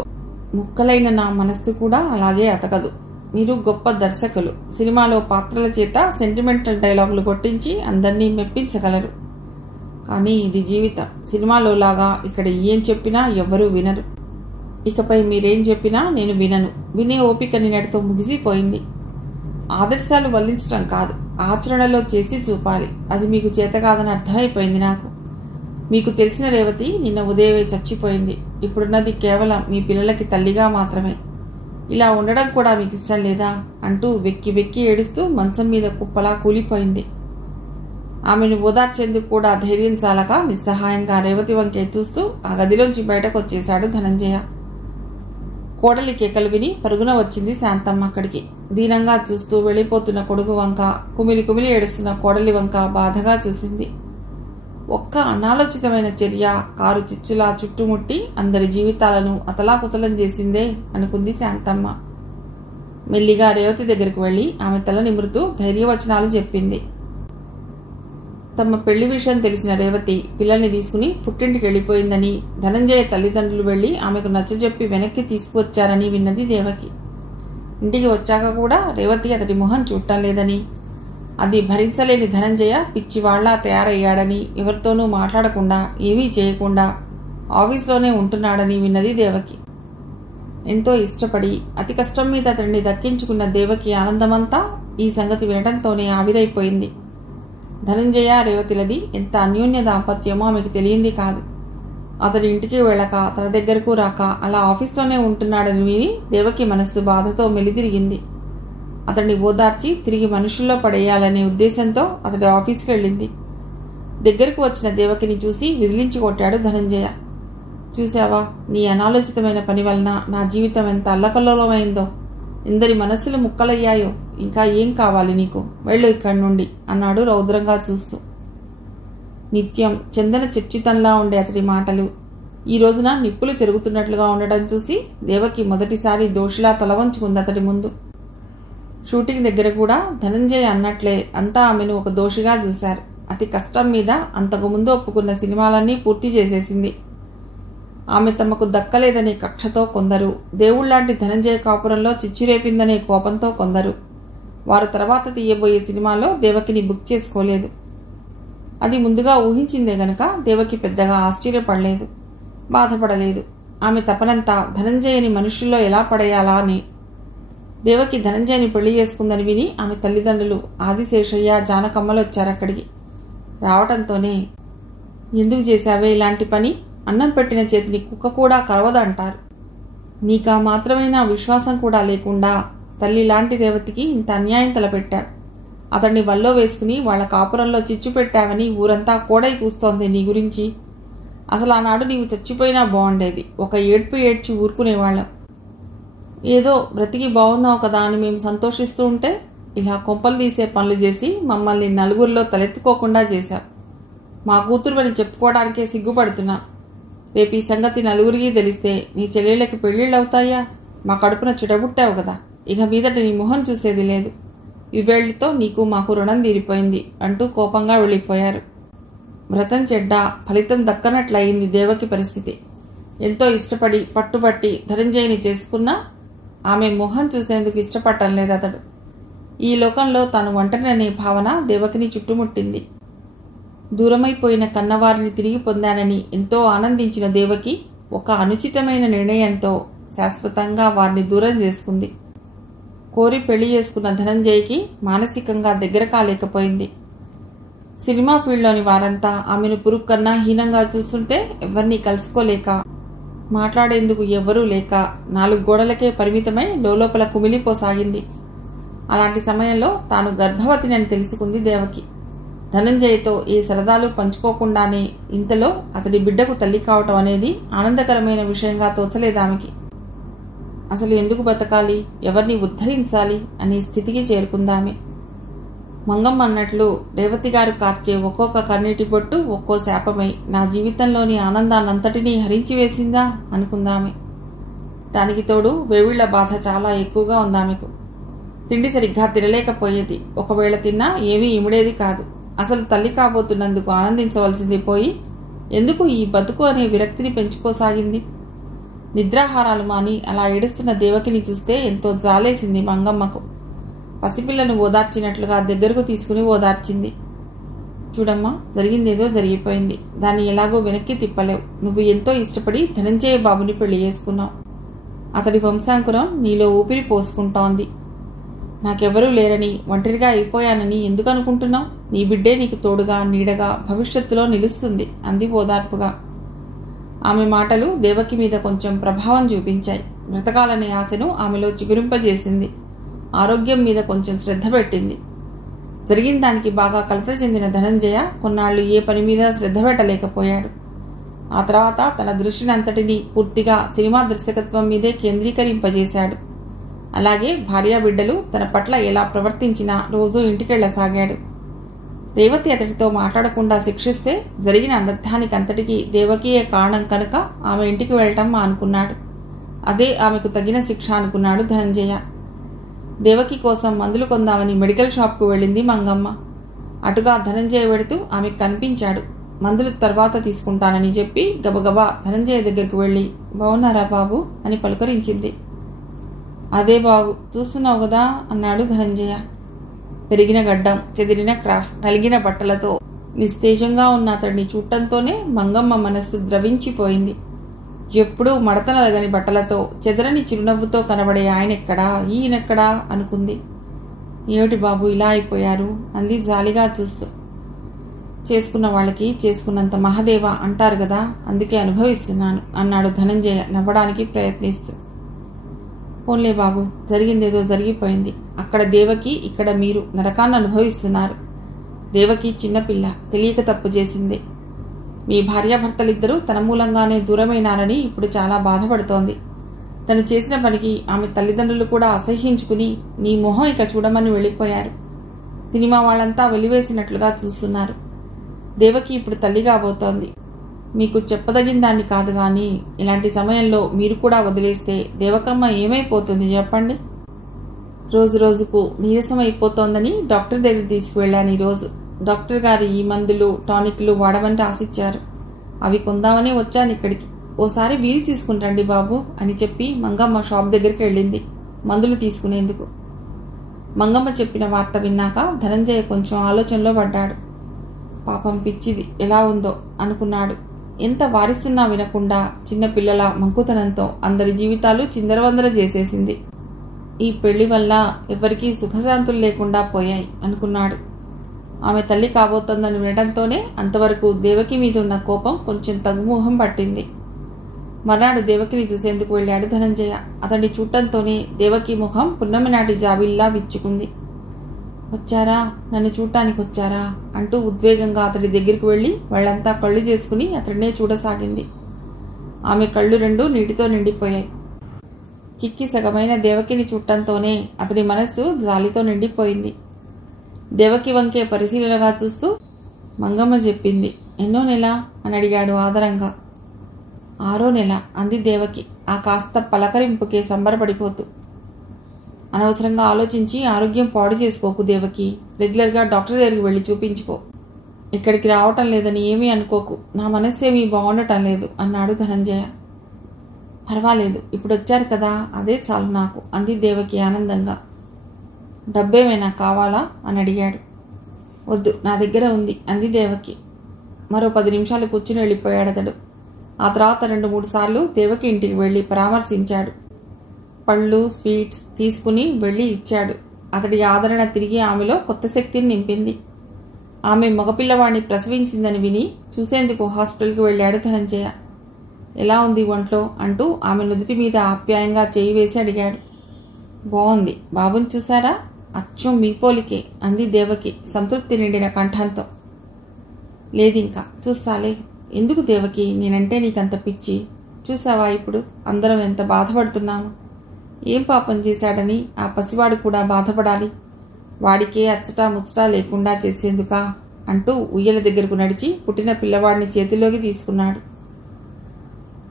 ముక్కలైన నా మనస్సు కూడా అలాగే అతకదు. మీరు గొప్ప దర్శకులు. సినిమాలో పాత్రల చేత సెంటిమెంటల్ డైలాగులు కొట్టించి అందరినీ మెప్పించగలరు. కానీ ఇది జీవితం. సినిమాలో లాగా ఇక్కడ ఏం చెప్పినా ఎవ్వరూ వినరు. ఇకపై మీరేం చెప్పినా నేను వినను. వినే ఓపిక నిన్నటితో ముగిసిపోయింది. ఆదర్శాలు వల్లించటం కాదు, ఆచరణలో చేసి చూపాలి. అది మీకు చేత కాదని అర్థమైపోయింది నాకు. మీకు తెలిసిన రేవతి నిన్న ఉదయమే చచ్చిపోయింది. ఇప్పుడున్నది కేవలం మీ పిల్లలకి తల్లిగా మాత్రమే. ఇలా ఉండడం కూడా మీకు ఇష్టం లేదా అంటూ వెక్కి వెక్కి ఏడుస్తూ మంచం మీద కుప్పలా కూలిపోయింది. ఆమెను ఓదార్చేందుకు కూడా ధైర్యం చాలక నిస్సహాయంగా రేవతి వంకే చూస్తూ ఆ గదిలోంచి బయటకు వచ్చేశాడు ధనంజయ. కోడలి కేకలు విని పరుగున వచ్చింది శాంతమ్మ అక్కడికి. దీనంగా చూస్తూ వెళ్ళిపోతున్న కొడుకు వంక, కుమిలి కుమిలి ఏడుస్తున్న కోడలి వంక బాధగా చూసింది. ఒక్క అనాలోచితమైన చర్య కారు చిచ్చులా చుట్టుముట్టి అందరి జీవితాలను అతలాకుతలం చేసిందే అనుకుంది శాంతమ్మ. మెల్లిగా రేవతి దగ్గరకు వెళ్లి ఆమె తల నిమురుతూ ధైర్యవచనాలు చెప్పింది. తమ పెళ్లి విషయం తెలిసిన రేవతి పిల్లల్ని తీసుకుని పుట్టింటికి వెళ్లిపోయిందని, ధనంజయ తల్లిదండ్రులు వెళ్లి ఆమెకు నచ్చజెప్పి వెనక్కి తీసుకువచ్చారని విన్నది దేవకి. ఇంటికి వచ్చాక కూడా రేవతి అతడి మొహం చూడటం లేదని, అది భరించలేని ధనంజయ పిచ్చివాళ్లా తయారయ్యాడని, ఎవరితోనూ మాట్లాడకుండా ఏమీ చేయకుండా ఆఫీస్లోనే ఉంటున్నాడని విన్నది దేవకి. ఎంతో ఇష్టపడి అతి కష్టం మీద అతడిని దక్కించుకున్న దేవకి ఆనందమంతా ఈ సంగతి వినడంతోనే ఆవిరైపోయింది. ధనంజయ రేవతిలది ఎంత అన్యోన్య దాంపత్యమో ఆమెకు తెలియంది కాదు. అతడి ఇంటికి వెళ్ళక తన దగ్గరకు రాక అలా ఆఫీస్లోనే ఉంటున్నాడని విని దేవకి మనస్సు బాధతో మెలితిరిగింది. అతడిని ఓదార్చి తిరిగి మనుషుల్లో పడేయాలనే ఉద్దేశంతో అతడి ఆఫీస్కి వెళ్ళింది. దగ్గరకు వచ్చిన దేవకిని చూసి విదిలించి కొట్టాడు ధనంజయ. చూశావా, నీ అనాలోచితమైన పని వలన నా జీవితం ఎంత అల్లకల్లోలమైందో, ఎందరి మనస్సులు ముక్కలయ్యాయో. ఇంకా ఏం కావాలి నీకు? వెళ్ళు ఇక్కడి నుండి అన్నాడు రౌద్రంగా చూస్తూ. నిత్యం చందన చర్చితంలా ఉండే అతడి మాటలు ఈ రోజున నిప్పులు చెరుగుతున్నట్లుగా ఉండడం చూసి దేవకి మొదటిసారి దోషిలా తలవంచుకుంది అతడి ముందు. షూటింగ్ దగ్గర కూడా ధనంజయ అన్నట్లే అంతా ఆమెను ఒక దోషిగా చూశారు. అతి కష్టం మీద అంతకుముందు ఒప్పుకున్న సినిమాలన్నీ పూర్తి చేసేసింది. ఆమె తమకు దక్కలేదనే కక్షతో కొందరు, దేవుళ్లాంటి ధనంజయ కాపురంలో చిచ్చిరేపిందనే కోపంతో కొందరు. వారు తర్వాత తీయబోయే సినిమాలో దేవకిని బుక్ చేసుకోలేదు. అది ముందుగా ఊహించిందే గనక దేవకి పెద్దగా ఆశ్చర్యపడలేదు, బాధపడలేదు. ఆమె తపనంతా ధనంజయని మనుషుల్లో ఎలా పడేయాలా అని. దేవకి ధనంజయని పెళ్లి చేసుకుందని విని ఆమె తల్లిదండ్రులు ఆదిశేషయ్య, జానకమ్మలు వచ్చారక్కడికి. రావటంతోనే, ఎందుకు చేశావే ఇలాంటి పని? అన్నం పెట్టిన చేతిని కుక్క కూడా కరవదంటారు. నీకా మాత్రమైనా విశ్వాసం కూడా లేకుండా తల్లి లాంటి రేవతికి ఇంత అన్యాయం తలపెట్టావు. అతన్ని వల్లో వేసుకుని వాళ్ల కాపురంలో చిచ్చు పెట్టావని ఊరంతా కోడై కూస్తోంది నీ గురించి. అసలు ఆనాడు నీవు చచ్చిపోయినా బాగుండేది. ఒక ఏడ్పు ఏడ్చి ఊరుకునేవాళ్ళం. ఏదో బ్రతికి బాగున్నావు కదా అని మేము సంతోషిస్తూ ఉంటే ఇలా కొంపలు తీసే పనులు చేసి మమ్మల్ని నలుగురిలో తలెత్తుకోకుండా చేశాం. మా కూతురు అని చెప్పుకోవడానికే సిగ్గుపడుతున్నాం. రేపు ఈ సంగతి నలుగురికి తెలిస్తే నీ చెల్లెళ్ళకి పెళ్లిళ్ళు అవుతాయా? మా కడుపున చిడబుట్టావు కదా, ఇక మీదట నీ మొహం చూసేది లేదు. ఇవేళ్లతో నీకు మాకు రుణం తీరిపోయింది అంటూ కోపంగా వెళ్ళిపోయారు. వ్రతం చెడ్డ, ఫలితం దక్కనట్లయింది దేవకి పరిస్థితి. ఎంతో ఇష్టపడి పట్టుబట్టి ధనంజయని చేసుకున్నా ఆమె మొహం చూసేందుకు ఇష్టపడటం లేదు అతడు. ఈ లోకంలో తాను ఒంటరిననే భావన దేవకిని చుట్టుముట్టింది. దూరమైపోయిన కన్నవారిని తిరిగి పొందానని ఎంతో ఆనందించిన దేవకి ఒక అనుచితమైన నిర్ణయంతో శాశ్వతంగా వారిని దూరం చేసుకుంది. కోరి పెళ్లి చేసుకున్న ధనంజయ్కి మానసికంగా దగ్గర కాలేకపోయింది. సినిమా ఫీల్డ్లోని వారంతా ఆమెను పురుగు కన్నా హీనంగా చూస్తుంటే ఎవరినీ కలుసుకోలేక, మాట్లాడేందుకు ఎవ్వరూ లేక 4 గోడలకే పరిమితమై లోపల కుమిలిపోసాగింది. అలాంటి సమయంలో తాను గర్భవతినని తెలుసుకుంది దేవకి. ధనంజయ్తో ఏ సరదాలు పంచుకోకుండానే ఇంతలో అతడి బిడ్డకు తల్లి కావటం అనేది ఆనందకరమైన విషయంగా తోచలేదామెకి. అసలు ఎందుకు బతకాలి, ఎవరిని ఉద్ధరించాలి అనే స్థితికి చేరుకుందామె. మంగమ్మ అన్నట్లు రేవతి గారు కార్చే ఒక్కొక్క కన్నీటి బొట్టు ఒక్కో శాపమై నా జీవితంలోని ఆనందాన్నంతటినీ హరించివేసిందా అనుకుందామె. దానికి తోడు వేవిళ్ల బాధ చాలా ఎక్కువగా ఉందామెకు. తిండి సరిగ్గా తినలేకపోయేది. ఒకవేళ తిన్నా ఏమీ ఇమిడేది కాదు. అసలు తల్లి కాబోతున్నందుకు ఆనందించవలసింది పోయి ఎందుకు ఈ బతుకు అనే విరక్తిని పెంచుకోసాగింది. నిద్రాహారాలు మాని అలా ఏడుస్తున్న దేవకిని చూస్తే ఎంతో జాలేసింది మంగమ్మకు. పసిపిల్లను ఓదార్చినట్లుగా దగ్గరకు తీసుకుని ఓదార్చింది. చూడమ్మా, జరిగిందేదో జరిగిపోయింది. దాన్ని ఎలాగో వెనక్కి తిప్పలేవు. నువ్వు ఎంతో ఇష్టపడి ధనంజయ బాబుని పెళ్లి చేసుకున్నావు. అతడి వంశాంకురం నీలో ఊపిరి పోసుకుంటోంది. నాకెవరూ లేరని, ఒంటరిగా అయిపోయానని ఎందుకు అనుకుంటున్నావు? నీ బిడ్డే నీకు తోడుగా, నీడగా భవిష్యత్తులో నిలుస్తుంది అంది ఓదార్పుగా. ఆమె మాటలు దేవకి మీద కొంచెం ప్రభావం చూపించాయి. బ్రతకాలనే ఆశను ఆమెలో చిగురింపజేసింది. ఆరోగ్యం మీద కొంచెం శ్రద్ధ పెట్టింది. జరిగిన దానికి బాగా కలత చెందిన ధనంజయ కొన్నాళ్లు ఏ పని మీద శ్రద్ధ పెట్టలేకపోయాడు. ఆ తర్వాత తన దృష్టిని అంతటినీ పూర్తిగా సినిమా దర్శకత్వం మీదే కేంద్రీకరింపజేశాడు. అలాగే భార్యాబిడ్డలు తన పట్ల ఎలా ప్రవర్తించినా రోజూ ఇంటికెళ్లసాగాడు. రేవతి అతడితో మాట్లాడకుండా శిక్షిస్తే జరిగిన అనర్థానికి అంతటికీ దేవకియే కారణం కనుక ఆమె ఇంటికి వెళ్లటం అనుకున్నాడు. అదే ఆమెకు తగిన శిక్ష అనుకున్నాడు ధనంజయ. దేవకి కోసం మందులు కొందామని మెడికల్ షాప్కు వెళ్ళింది మంగమ్మ. అటుగా ధనంజయ వెడుతూ ఆమెకు కనిపించాడు. మందులు తర్వాత తీసుకుంటానని చెప్పి గబగబా ధనంజయ దగ్గరకు వెళ్ళి బాగున్నారా బాబు అని పలుకరించింది. అదే బాగు, చూస్తున్నావు కదా అన్నాడు ధనంజయ. పెరిగిన గడ్డం, చెదిరిన క్రాఫ్, నలిగిన బట్టలతో నిస్తేజంగా ఉన్న అతడిని చూడటంతోనే మంగమ్మ మనస్సు ద్రవించిపోయింది. ఎప్పుడూ మడతనలగని బట్టలతో, చెదరని చిరునవ్వుతో కనబడే ఆయనెక్కడా, ఈయనెక్కడా అనుకుంది. ఏమిటి బాబు ఇలా అయిపోయారు అంది జాలిగా చూస్తూ. చేసుకున్న వాళ్ళకి చేసుకున్నంత మహాదేవ అంటారు కదా, అందుకే అనుభవిస్తున్నాను అన్నాడు ధనంజయ నవ్వడానికి ప్రయత్నిస్తూ. పోన్లే బాబు, జరిగిందేదో జరిగిపోయింది. అక్కడ దేవకి, ఇక్కడ మీరు నరకాన్ని అనుభవిస్తున్నారు. దేవకి చిన్నపిల్ల, తెలియక తప్పు చేసింది. మీ భార్యాభర్తలిద్దరూ తన మూలంగానే దూరమైనారని ఇప్పుడు చాలా బాధపడుతోంది. తను చేసిన పనికి ఆమె తల్లిదండ్రులు కూడా అసహ్యించుకుని నీ మొహం ఇక చూడమని వెళ్ళిపోయారు. సినిమా వాళ్ళంతా వెలివేసినట్లుగా చూస్తున్నారు. దేవకి ఇప్పుడు తల్లి కాబోతోంది. మీకు చెప్పదగిన దాన్ని కాదు గాని ఇలాంటి సమయంలో మీరు కూడా వదిలేస్తే దేవకమ్మ ఏమైపోతుంది చెప్పండి. రోజు రోజుకు నీరసం అయిపోతోందని డాక్టర్ దగ్గర తీసుకువెళ్ళాను ఈరోజు. డాక్టర్ గారు ఈ మందులు, టానిక్లు వాడమని రాసిచ్చారు. అవి కొందామని వచ్చాను ఇక్కడికి. ఓసారి వీలు తీసుకుంటండి బాబు అని చెప్పి మంగమ్మ షాప్ దగ్గరికి వెళ్ళింది మందులు తీసుకునేందుకు. మంగమ్మ చెప్పిన వార్త విన్నాక ధనంజయ కొంచెం ఆలోచనలో పడ్డాడు. పాపం పిచ్చిది ఎలా ఉందో అనుకున్నాడు. ఎంత వారిస్తున్నా వినకుండా చిన్నపిల్లల మంకుతనంతో అందరి జీవితాలు చిందరవందర చేసేసింది. ఈ పెళ్లి వల్ల ఎవరికీ సుఖశాంతులు లేకుండా పోయాయి అనుకున్నాడు. ఆమె తల్లి కాబోతోందని వినడంతోనే అంతవరకు దేవకి మీద ఉన్న కోపం కొంచెం తగ్గుముఖం పట్టింది. మర్నాడు దేవకిని చూసేందుకు వెళ్ళాడు ధనంజయ. అతన్ని చూడటంతోనే దేవకి ముఖం పున్నమి నాటి జాబిల్లా విచ్చుకుంది. వచ్చారా, నన్ను చూడటానికి వచ్చారా అంటూ ఉద్వేగంగా అతడి దగ్గరికి వెళ్లి వాళ్ళంతా కళ్ళు చేసుకుని అతడినే చూడసాగింది. ఆమె కళ్ళు రెండూ నీటితో నిండిపోయాయి. చిక్కి సగమైన దేవకిని చూడటంతోనే అతడి మనస్సు జాలితో నిండిపోయింది. దేవకి వంకే పరిశీలనగా చూస్తూ మంగమ్మ చెప్పింది. ఎన్నో నెల అని అడిగాడు ఆదరంగా. 6వ నెల అంది దేవకి ఆ కాస్త పలకరింపుకే సంబరపడిపోతూ. అనవసరంగా ఆలోచించి ఆరోగ్యం పాడు చేసుకోకు దేవకి. రెగ్యులర్గా డాక్టర్ దగ్గరికి వెళ్ళి చూపించుకో. ఇక్కడికి రావటం లేదని ఏమీ అనుకోకు. నా మనస్సేమీ బాగుండటం లేదు అన్నాడు ధనంజయ. పర్వాలేదు, ఇప్పుడు వచ్చారు కదా, అదే చాలు నాకు అంది దేవకి ఆనందంగా. డబ్బేమైనా కావాలా అని అడిగాడు. వద్దు, నా దగ్గర ఉంది అంది దేవకి. మరో 10 నిమిషాలు కూర్చుని వెళ్ళిపోయాడు అతడు. ఆ తర్వాత 2-3 సార్లు దేవకి ఇంటికి వెళ్లి పరామర్శించాడు. పళ్ళు, స్వీట్స్ తీసుకుని వెళ్లి ఇచ్చాడు. అతడి ఆదరణ తిరిగి ఆమెలో కొత్త శక్తిని నింపింది. ఆమె మగపిల్లవాడిని ప్రసవించిందని విని చూసేందుకు హాస్పిటల్కి వెళ్ళాడు ధనంజయ. ఎలా ఉంది ఒంట్లో అంటూ ఆమె నుదుటి మీద ఆప్యాయంగా చేయి వేసి అడిగాడు. బాగుంది, బాబుని చూసారా, అచ్చం మీ పోలికే అంది దేవకి సంతృప్తి నిండిన కంఠంతో. లేదింకా, చూస్తాలే. ఎందుకు దేవకి, నేనంటే నీకంత పిచ్చి? చూసావా ఇప్పుడు అందరం ఎంత బాధపడుతున్నాము. ఏం పాపం చేశాడని ఆ పసివాడు కూడా బాధపడాలి? వాడికే అచ్చటా ముచ్చటా లేకుండా చేసేందుకా అంటూ ఉయ్యల దగ్గరకు నడిచి పుట్టిన పిల్లవాడిని చేతిలోకి తీసుకున్నాడు.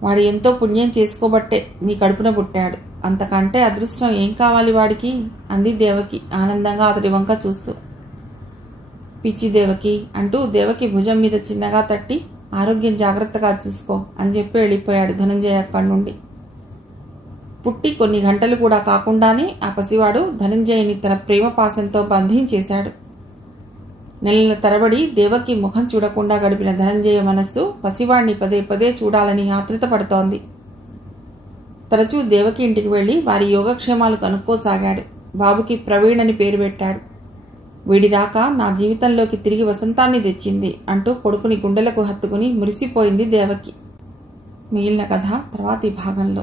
వాడు ఎంతో పుణ్యం చేసుకోబట్టే మీ కడుపున పుట్టాడు. అంతకంటే అదృష్టం ఏం కావాలి వాడికి అంది దేవకి ఆనందంగా అతడి వంక చూస్తూ. పిచ్చి దేవకి అంటూ దేవకి భుజం మీద చిన్నగా తట్టి ఆరోగ్యం జాగ్రత్తగా చూసుకో అని చెప్పి వెళ్ళిపోయాడు ధనంజయ అక్కడి నుండి. పుట్టి కొన్ని గంటలు కూడా కాకుండానే ఆ పసివాడు ధనంజయని తన ప్రేమ పాశంతో బంధించేశాడు. నెలల తరబడి దేవకి ముఖం చూడకుండా గడిపిన ధనంజయ మనస్సు పసివాడిని పదే పదే చూడాలని ఆతృత పడుతోంది. తరచూ దేవకి ఇంటికి వెళ్లి వారి యోగక్షేమాలు కనుక్కోసాగాడు. బాబుకి ప్రవీణ్ అని పేరు పెట్టాడు. వీడి రాక నా జీవితంలోకి తిరిగి వసంతాన్ని తెచ్చింది అంటూ కొడుకుని గుండెలకు హత్తుకుని మురిసిపోయింది దేవకి. మిగిలిన కథ తర్వాతి భాగంలో.